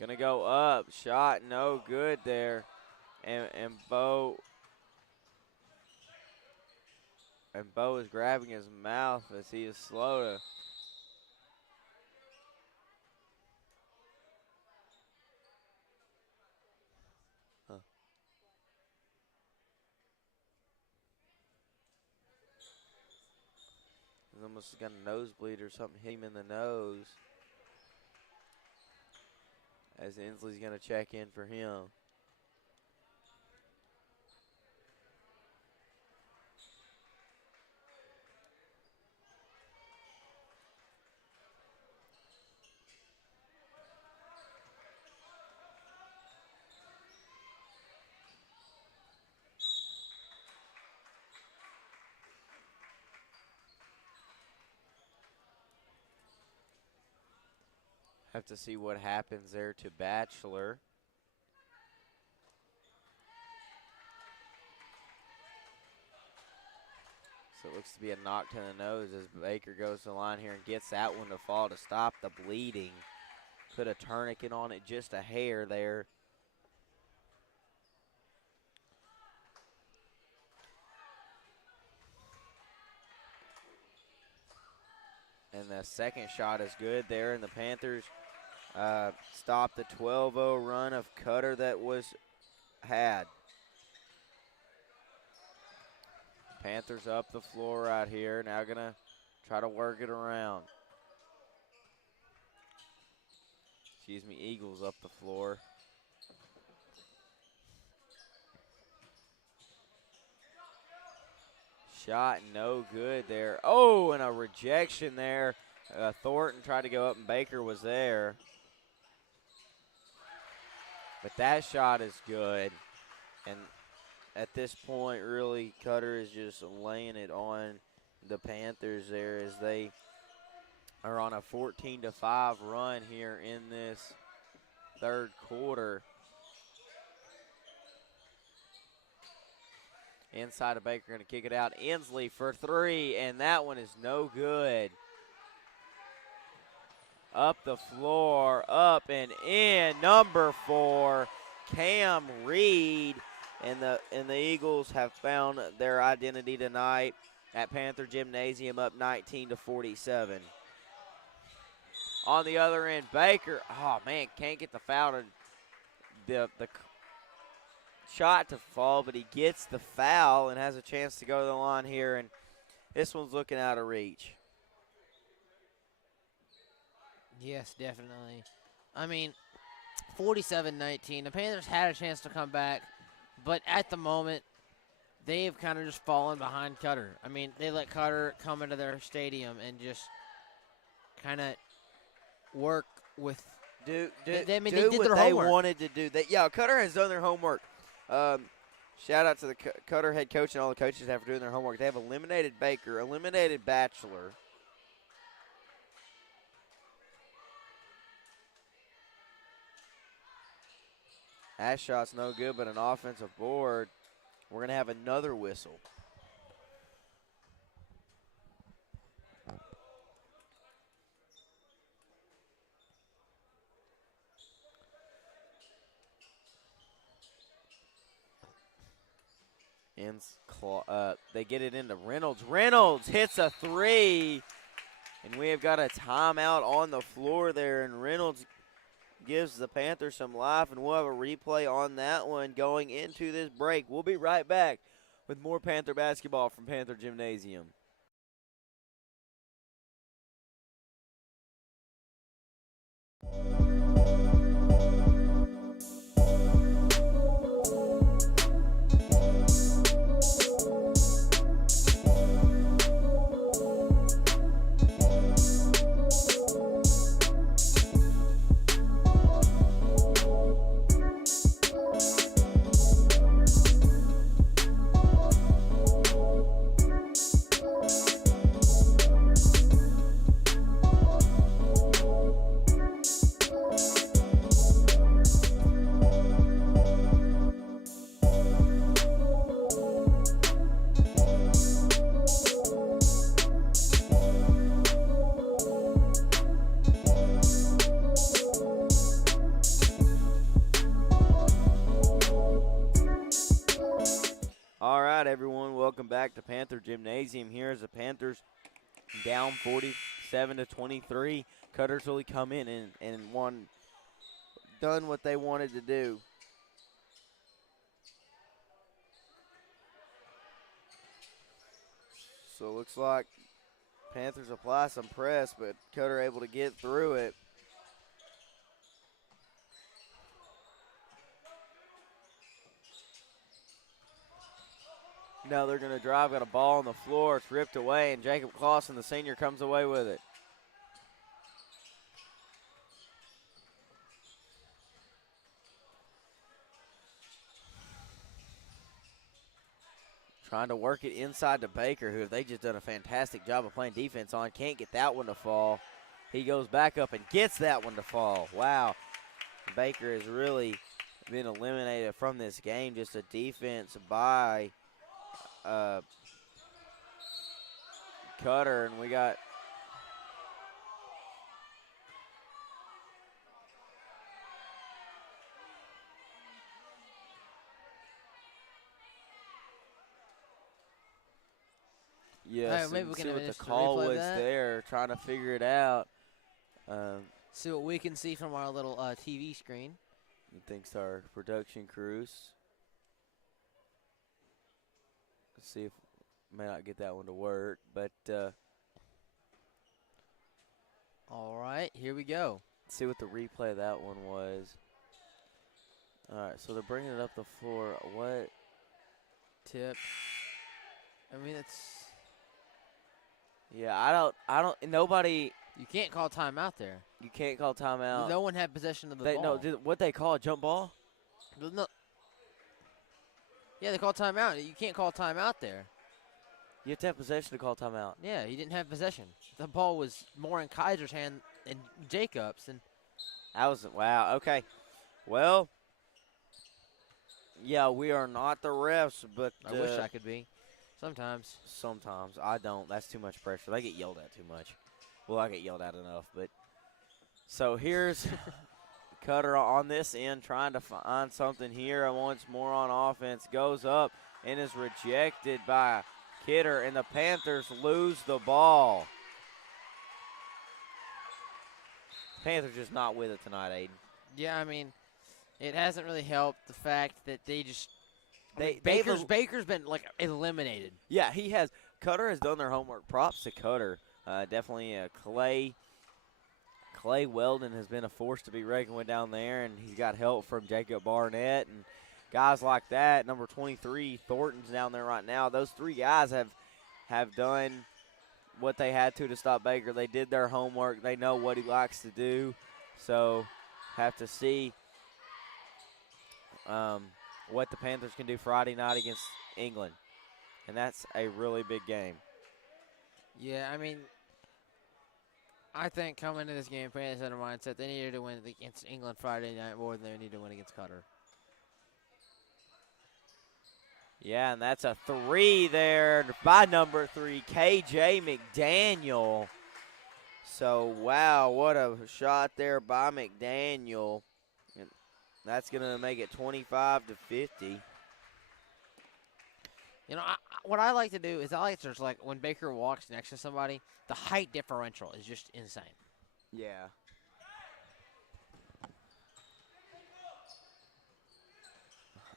Gonna go up, shot no good there, and Bo is grabbing his mouth as he is slow to. He's almost got a nosebleed or something hit him in the nose. As Inslee's going to check in for him. Have to see what happens there to Batchelor. So it looks to be a knock to the nose as Baker goes to the line here and gets that one to fall to stop the bleeding. Put a tourniquet on it, just a hair there. And the second shot is good there, and the Panthers stopped the 12-0 run of Cutter that was had. Panthers up the floor right here, now gonna try to work it around. Eagles up the floor. Shot no good there. Oh, and a rejection there. Thornton tried to go up and Baker was there. But that shot is good. And at this point, really, Cutter is just laying it on the Panthers there as they are on a 14-5 run here in this third quarter. Inside of Baker, going to kick it out. Inslee for 3, and that one is no good. Up the floor, up and in. Number 4, Cam Reed. And the Eagles have found their identity tonight at Panther Gymnasium, up 19-47. On the other end, Baker, oh man, can't get the foul to the shot to fall, but he gets the foul and has a chance to go to the line here, and this one's looking out of reach. Yes, definitely. I mean, 47-19. The Panthers had a chance to come back, but at the moment, they've kind of just fallen behind Cutter. I mean, they let Cutter come into their stadium and just kind of work with. They did what their they homework. Wanted to do. Yeah, Cutter has done their homework. Shout out to the Cutter head coach and all the coaches after doing their homework. They have eliminated Baker, eliminated Batchelor. That shot's no good, but an offensive board. We're going to have another whistle. They get it into Reynolds. Reynolds hits a three, and we have got a timeout on the floor there, and Reynolds gives the Panthers some life, and we'll have a replay on that one going into this break. We'll be right back with more Panther basketball from Panther Gymnasium. Everyone, welcome back to Panther Gymnasium. Here as the Panthers down 47-23. Cutters really come in and done what they wanted to do. So it looks like Panthers apply some press, but Cutter able to get through it. Now they're going to drive, got a ball on the floor. It's ripped away, and Jacob Clausen, the senior, comes away with it. Trying to work it inside to Baker, who they just done a fantastic job of playing defense on. Can't get that one to fall. He goes back up and gets that one to fall. Wow. Baker has really been eliminated from this game. Just a defense by Cutter, and we got yes, maybe we can see what the call was there, trying to figure it out. See what we can see from our little TV screen. Thanks to our production crews. Let's see if may not get that one to work, but all right, here we go. Let's see what the replay of that one was. All right, so they're bringing it up the floor. What? Tip. I mean, it's. Yeah, I don't. Nobody. You can't call timeout there. You can't call timeout. No one had possession of the ball. No, what they call a jump ball? No. Yeah, they call timeout. You can't call timeout there. You have to have possession to call timeout. Yeah, he didn't have possession. The ball was more in Kaiser's hand and Jacobs. And that was, wow, okay. Well, yeah, we are not the refs, but I wish I could be. Sometimes. Sometimes. I don't. That's too much pressure. They get yelled at too much. Well, I get yelled at enough, but. So here's Cutter on this end trying to find something here. Once more on offense. Goes up and is rejected by Kidder, and the Panthers lose the ball. Panthers just not with it tonight, Aiden. Yeah, I mean, it hasn't really helped the fact that they just Baker's been like eliminated. Yeah, he has. Cutter has done their homework. Props to Cutter. Definitely Clay Weldon has been a force to be reckoned with down there, and he's got help from Jacob Barnett and guys like that. Number 23, Thornton's down there right now. Those three guys have done what they had to stop Baker. They did their homework. They know what he likes to do. So have to see what the Panthers can do Friday night against England. And that's a really big game. Yeah, I mean, I think coming into this game, Panthers had a mindset they needed to win against England Friday night more than they need to win against Qatar. Yeah, and that's a 3 there by number 3, KJ McDaniel. So, wow, what a shot there by McDaniel. And that's going to make it 25 to 50. You know, what I like to do is I like to just, like, when Baker walks next to somebody, the height differential is just insane. Yeah.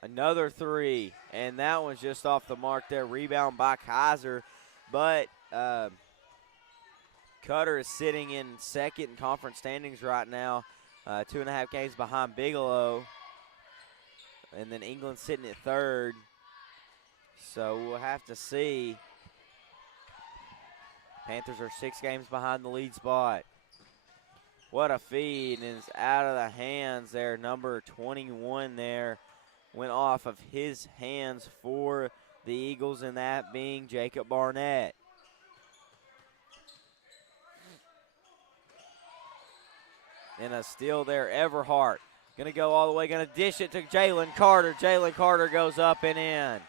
Another 3, and that one's just off the mark there. Rebound by Kaiser, but Cutter is sitting in second in conference standings right now, 2.5 games behind Bigelow, and then England's sitting at third. So we'll have to see. Panthers are 6 games behind the lead spot. What a feed, and it's out of the hands there. Number 21 there went off of his hands for the Eagles, and that being Jacob Barnett. And a steal there, Everhart. Going to go all the way, going to dish it to Jalen Carter. Jalen Carter goes up and in.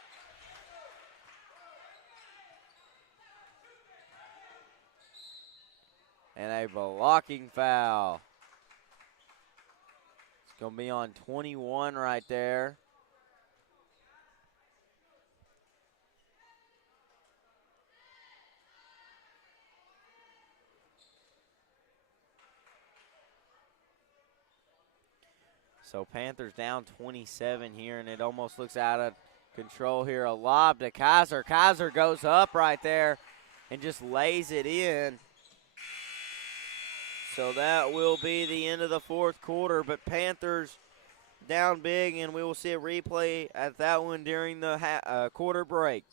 And a blocking foul. It's going to be on 21 right there. So Panthers down 27 here, and it almost looks out of control here. A lob to Kaiser. Kaiser goes up right there and just lays it in. So that will be the end of the fourth quarter, but Panthers down big, and we will see a replay at that one during the quarter break.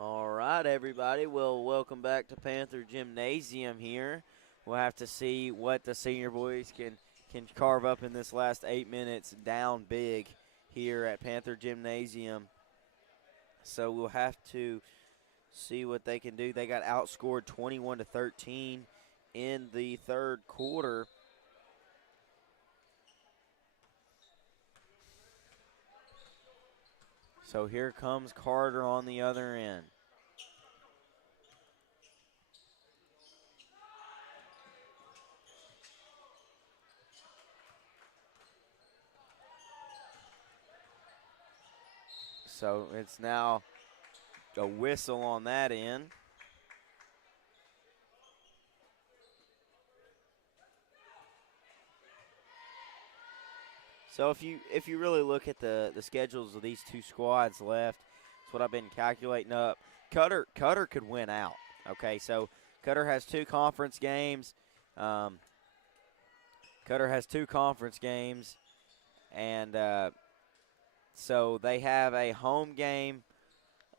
All right, everybody. Well, welcome back to Panther Gymnasium here. We'll have to see what the senior boys can carve up in this last 8 minutes down big here at Panther Gymnasium. So we'll have to see what they can do. They got outscored 21-13 in the third quarter. So here comes Carter on the other end. So it's now a whistle on that end. So if you really look at the schedules of these two squads left, that's what I've been calculating up. Cutter could win out. Okay, so Cutter has 2 conference games. Cutter has 2 conference games, and so they have a home game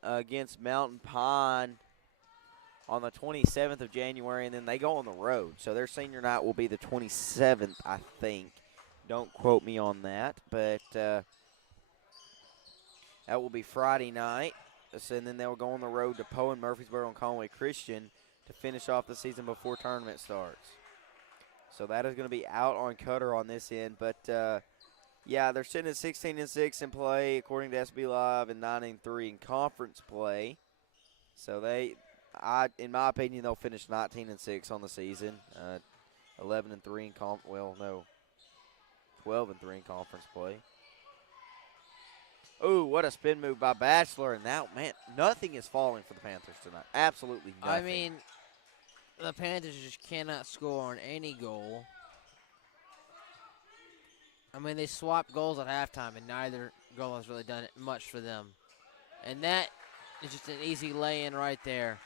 against Mountain Pine on the 27th of January, and then they go on the road. So their senior night will be the 27th, I think. Don't quote me on that, but that will be Friday night. And then they'll go on the road to Poe and Murfreesboro and Conway Christian to finish off the season before tournament starts. So that is going to be out on Cutter on this end, but Yeah, they're sitting at 16-6 in play according to SB Live, and 9-3 in conference play. So in my opinion, they'll finish 19-6 on the season. 11-3 in 12-3 in conference play. Ooh, what a spin move by Bachelor, and now, man, nothing is falling for the Panthers tonight. Absolutely nothing. I mean, the Panthers just cannot score on any goal. I mean, they swapped goals at halftime, and neither goal has really done much for them. And that is just an easy lay-in right there.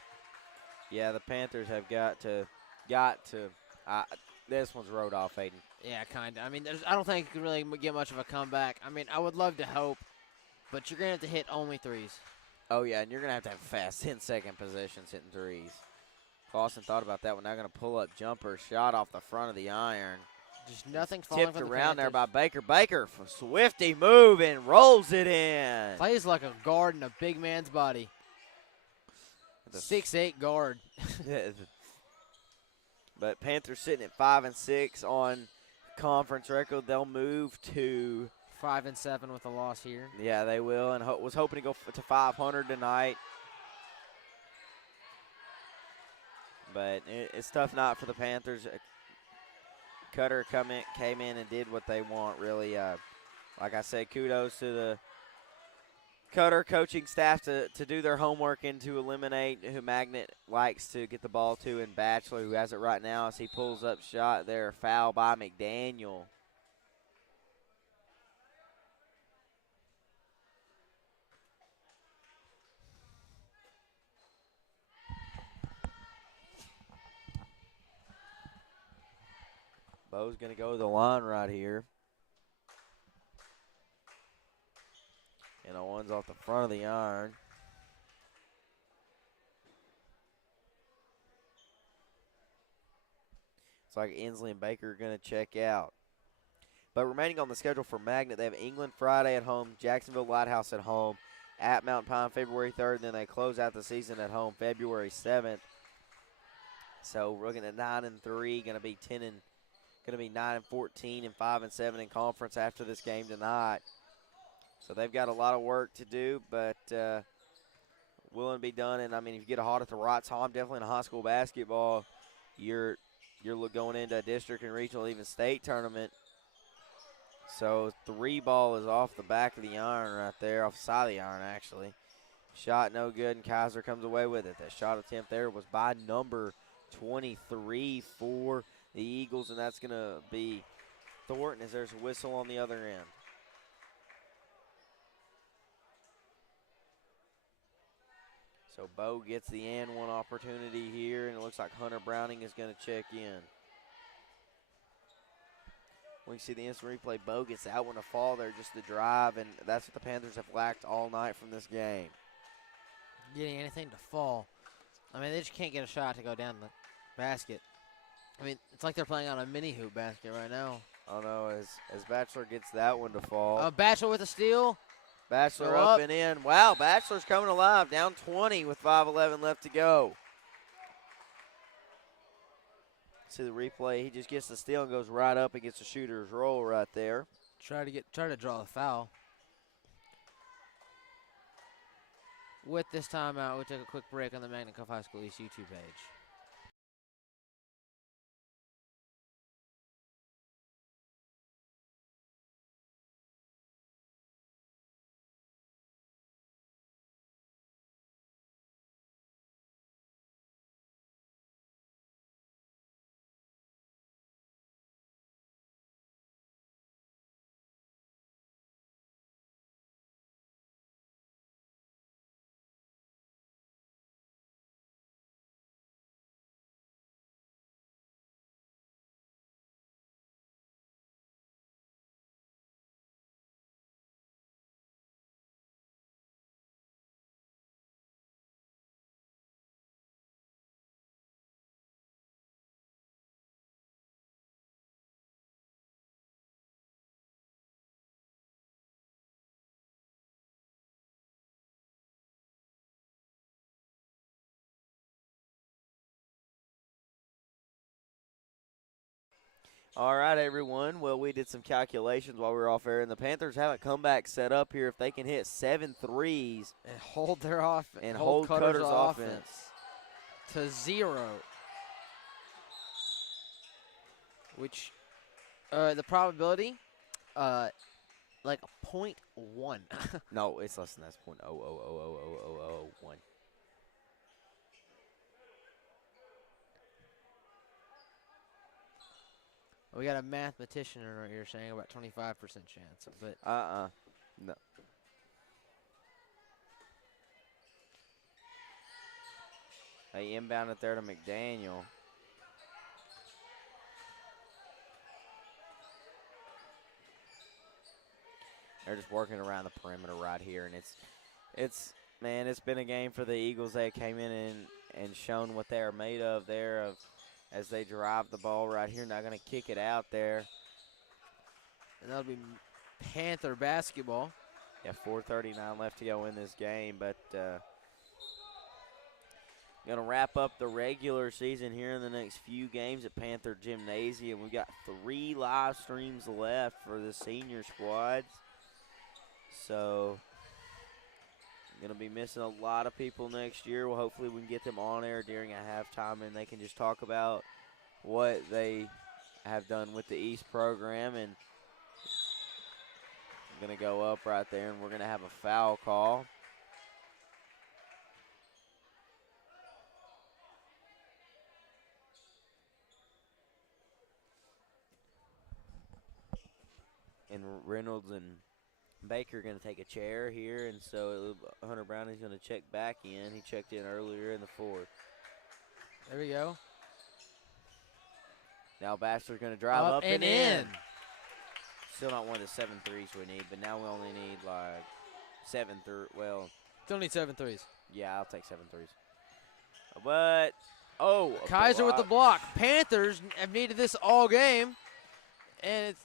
Yeah, the Panthers have got to. This one's rode off, Aiden. Yeah, kind of. I mean, I don't think you can really get much of a comeback. I mean, I would love to hope, but you're going to have to hit only threes. Oh, yeah, and you're going to have fast 10-second positions hitting threes. Clausen thought about that one. Now going to pull up jumper, shot off the front of the iron. Just nothing falling tipped for the around Panthers. there by Baker. Baker, swifty move and rolls it in. Plays like a guard in a big man's body. 6'8" guard. But Panthers sitting at 5-6 on conference record. They'll move to 5-7 with a loss here. Yeah, they will, and was hoping to go to 500 tonight. But it's tough night for the Panthers. Cutter came in and did what they want, really. Like I said, kudos to the Cutter coaching staff to do their homework and to eliminate who Magnet likes to get the ball to, and Bachelor, who has it right now as he pulls up shot there. Foul by McDaniel. Bo's going to go to the line right here. And the one's off the front of the iron. It's like Inslee and Baker are going to check out. But remaining on the schedule for Magnet, they have England Friday at home, Jacksonville Lighthouse at home, at Mount Pine February 3rd, and then they close out the season at home February 7th. So we're looking at 9-3, going to be 9-14 and 5-7 in conference after this game tonight. So they've got a lot of work to do, but willing to be done. And I mean, if you get a hot at the right time, definitely in high school basketball, you're going into a district and regional, even state tournament. So 3 ball is off the back of the iron right there, off the side of the iron actually. Shot no good, and Kaiser comes away with it. That shot attempt there was by number 23 for the Eagles, and that's going to be Thornton as there's a whistle on the other end. So Bo gets the and one opportunity here, and it looks like Hunter Browning is going to check in. We can see the instant replay. Bo gets that one to fall there, just the drive, and that's what the Panthers have lacked all night from this game. Getting anything to fall. I mean, they just can't get a shot to go down the basket. I mean, it's like they're playing on a mini hoop basket right now. Oh, no, as Bachelor gets that one to fall. Bachelor with a steal. Bachelor up and in. Wow, Bachelor's coming alive. Down 20 with 5:11 left to go. See the replay. He just gets the steal and goes right up and gets the shooter's roll right there. Try to draw the foul. With this timeout, we took a quick break on the Magnet Cove High School East YouTube page. All right, everyone. Well, we did some calculations while we were off air, and the Panthers have a comeback set up here. If they can hit 7 threes and hold their offense and hold Cutter's offense to 0, which the probability, like 0.1. No, it's less than that. It's 0.000000001. We got a mathematician right here saying about 25% chance, but no. They inbound it there to McDaniel. They're just working around the perimeter right here, and it's been a game for the Eagles. They came in and shown what they are made of there as they drive the ball right here. Not going to kick it out there. And that'll be Panther basketball. Yeah, 4:39 left to go in this game, but going to wrap up the regular season here in the next few games at Panther Gymnasium. We've got 3 live streams left for the senior squads. So, going to be missing a lot of people next year. Well, hopefully we can get them on air during a halftime and they can just talk about what they have done with the East program. And I'm going to go up right there, and we're going to have a foul call. And Reynolds and Baker going to take a chair here, and so Hunter Browning's going to check back in. He checked in earlier in the fourth. There we go. Now Bachelor's going to drive up and in. Still not one of the 7 threes we need, but now we only need like 7 threes. Well, still need 7 threes. Yeah, I'll take 7 threes. But, Kaiser with the block. Panthers have needed this all game, and it's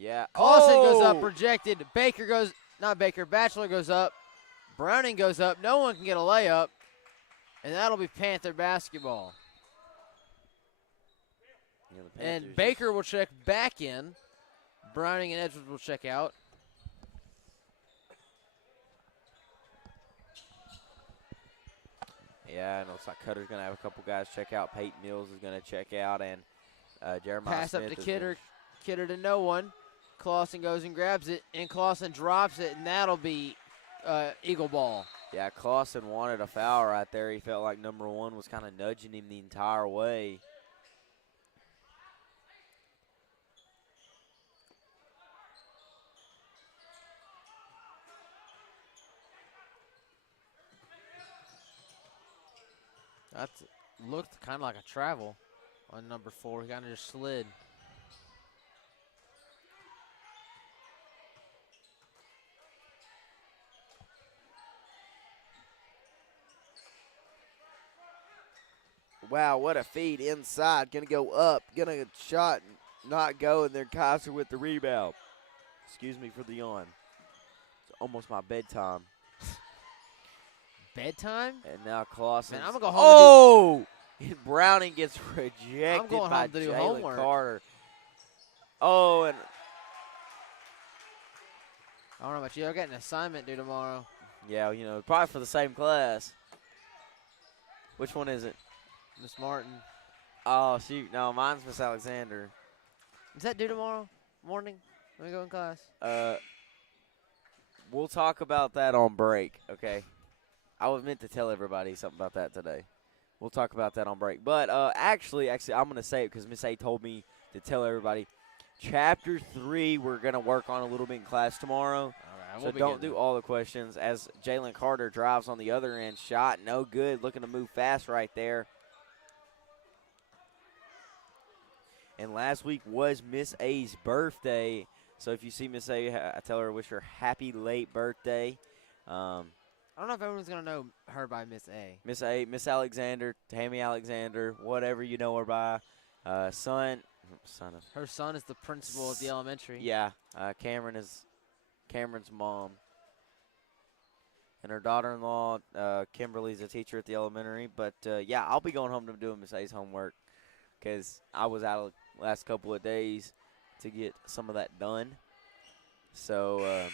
yeah. Clausen goes up, rejected. Bachelor goes up. Browning goes up. No one can get a layup, and that'll be Panther basketball. Yeah, and Baker will check back in. Browning and Edwards will check out. Yeah, and it looks like Cutter's going to have a couple guys check out. Peyton Mills is going to check out, and Jeremiah Pass Smith up to Kidder. Kidder to no one. Clausen goes and grabs it, and Clausen drops it, and that'll be Eagle ball. Yeah, Clausen wanted a foul right there. He felt like number 1 was kind of nudging him the entire way. That looked kind of like a travel on number 4. He kind of just slid. Wow, what a feed inside. Going to go up. Going to shot, not go, and then Kaiser with the rebound. Excuse me for the yawn. It's almost my bedtime. Bedtime? And now Clausen. Man, I'm going to go home. And Browning gets rejected by Jalen Carter. Oh, and I don't know about you. I got an assignment due tomorrow. Yeah, probably for the same class. Which one is it? Miss Martin. Oh, shoot. No, mine's Miss Alexander. Is that due tomorrow morning when we go in class? We'll talk about that on break, okay? I was meant to tell everybody something about that today. We'll talk about that on break. But actually, I'm going to say it because Miss A told me to tell everybody. Chapter 3, we're going to work on a little bit in class tomorrow. All right, so don't do all the questions. As Jalen Carter drives on the other end, shot no good, looking to move fast right there. And last week was Miss A's birthday. So if you see Miss A, I tell her I wish her happy late birthday. I don't know if everyone's going to know her by Miss A. Miss A, Miss Alexander, Tammy Alexander, whatever you know her by. Her son is the principal of the elementary. Yeah, Cameron is Cameron's mom. And her daughter-in-law, Kimberly's a teacher at the elementary. But, yeah, I'll be going home to doing Miss A's homework because I was out of last couple of days to get some of that done. So,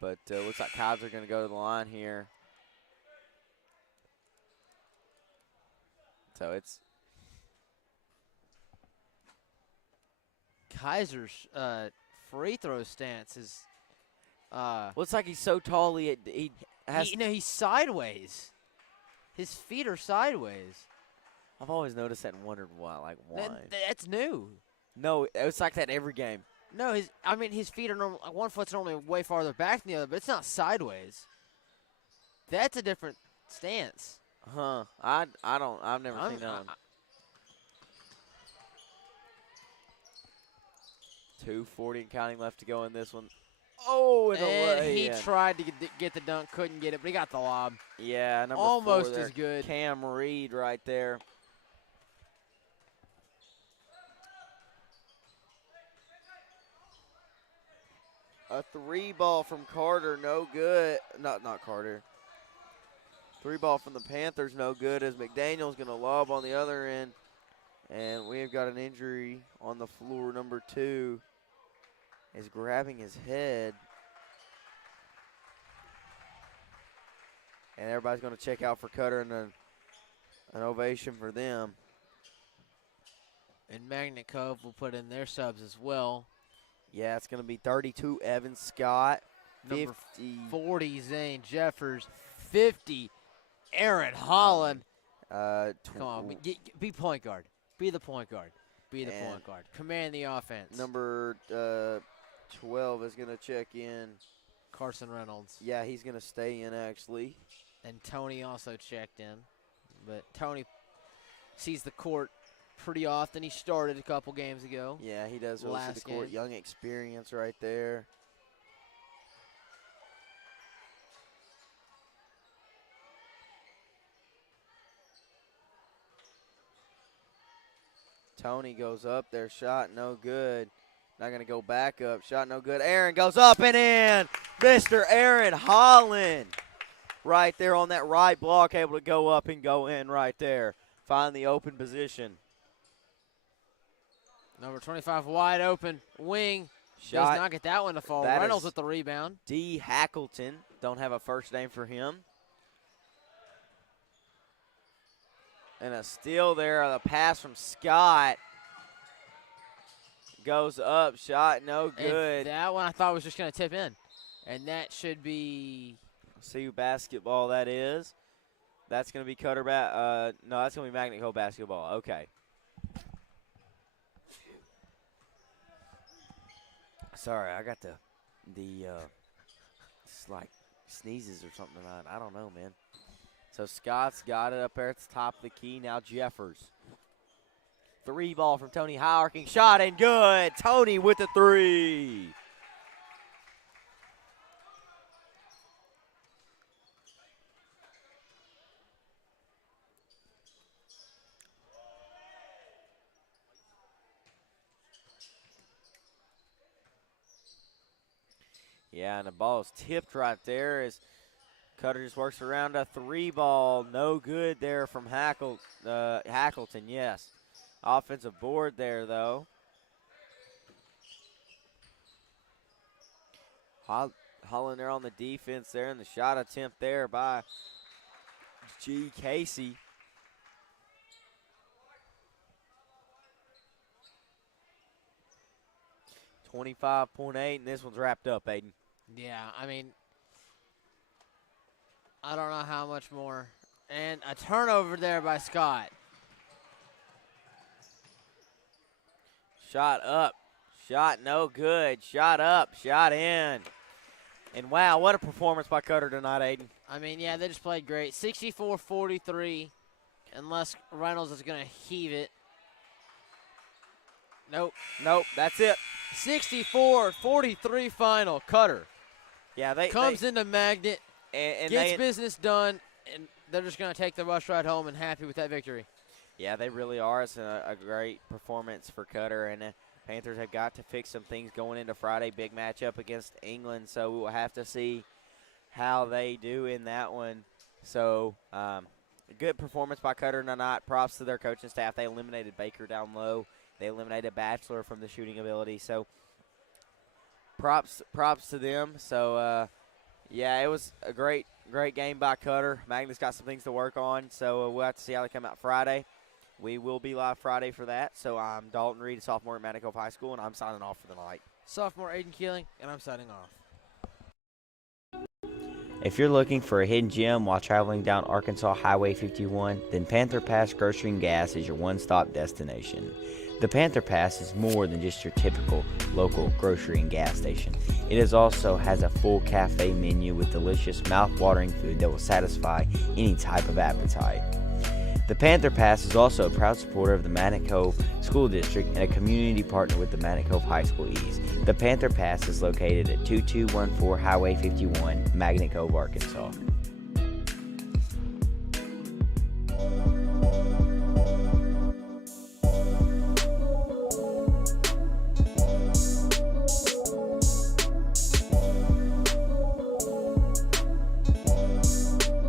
but looks like Kaiser going to go to the line here. So it's Kaiser's free throw stance is. Looks like he's so tall he has. He's sideways. His feet are sideways. I've always noticed that and wondered why. That's new. No, it's like that every game. No, his feet are normally, one foot's normally way farther back than the other, but it's not sideways. That's a different stance. Huh? I've never seen that one. 2:40 and counting left to go in this one. Oh, and he tried to get the dunk, couldn't get it, but he got the lob. Yeah, number almost 4 there, as good. Cam Reed right there. A 3-ball from Carter, no good. Not Carter. 3-ball from the Panthers, no good, as McDaniel's going to lob on the other end. And we've got an injury on the floor. Number 2 is grabbing his head. And everybody's going to check out for Cutter and an ovation for them. And Magnet Cove will put in their subs as well. Yeah, it's going to be 32 Evan Scott. Number 40 Zane Jeffers. 50 Aaron Holland. Come on, be point guard. Be the point guard. Be the point guard. Command the offense. Number 12 is going to check in. Carson Reynolds. Yeah, he's going to stay in, actually. And Tony also checked in. But Tony sees the court pretty often. He started a couple games ago. Yeah, he does really see the court. Game. Young experience right there. Tony goes up there, shot no good. Not going to go back up, shot no good. Aaron goes up and in. Mr. Aaron Holland right there on that right block, able to go up and go in right there. Find the open position. Number 25 wide open, wing. Shot. Does not get that one to fall. Reynolds with the rebound. D. Hackleton. Don't have a first name for him. And a steal there, a pass from Scott. Goes up, shot no good. And that one I thought was just going to tip in. And that should be. See who basketball that is. That's going to be Cutter. No, that's going to be Magnet Cove basketball. Okay. Sorry, I got the it's like sneezes or something tonight. I don't know, man. So Scott's got it up there at the top of the key. Now Jeffers. 3-ball from Tony Howerking. Shot and good. Tony with the 3. Yeah, and the ball is tipped right there as Cutter just works around a 3-ball. No good there from Hackleton, yes. Offensive board there, though. Holland there on the defense there, and the shot attempt there by G. Casey. .8, and this one's wrapped up, Aiden. Yeah, I mean, I don't know how much more. And a turnover there by Scott. Shot up. Shot no good. Shot up. Shot in. And, wow, what a performance by Cutter tonight, Aiden. I mean, yeah, they just played great. 64-43, unless Reynolds is going to heave it. Nope. Nope, that's it. 64-43 final. Cutter. Yeah, they comes into Magnet, and gets business done, and they're just going to take the bus ride home and happy with that victory. Yeah, they really are. It's a great performance for Cutter, and Panthers have got to fix some things going into Friday. Big matchup against England, so we will have to see how they do in that one. So, good performance by Cutter tonight. Props to their coaching staff. They eliminated Baker down low. They eliminated Batchelor from the shooting ability. So props to them. So, yeah, it was a great game by Cutter. Magnus got some things to work on, so we'll have to see how they come out Friday. We will be live Friday for that. So I'm Dalton Reed, sophomore at Manatee Cove High School, and I'm signing off for the night. Sophomore Aiden Keeling, and I'm signing off. If you're looking for a hidden gem while traveling down Arkansas Highway 51, then Panther Pass Grocery and Gas is your one-stop destination. The Panther Pass is more than just your typical local grocery and gas station. It also has a full cafe menu with delicious mouth-watering food that will satisfy any type of appetite. The Panther Pass is also a proud supporter of the Manatee Cove School District and a community partner with the Manatee Cove High School East. The Panther Pass is located at 2214 Highway 51, Manatee Cove, Arkansas.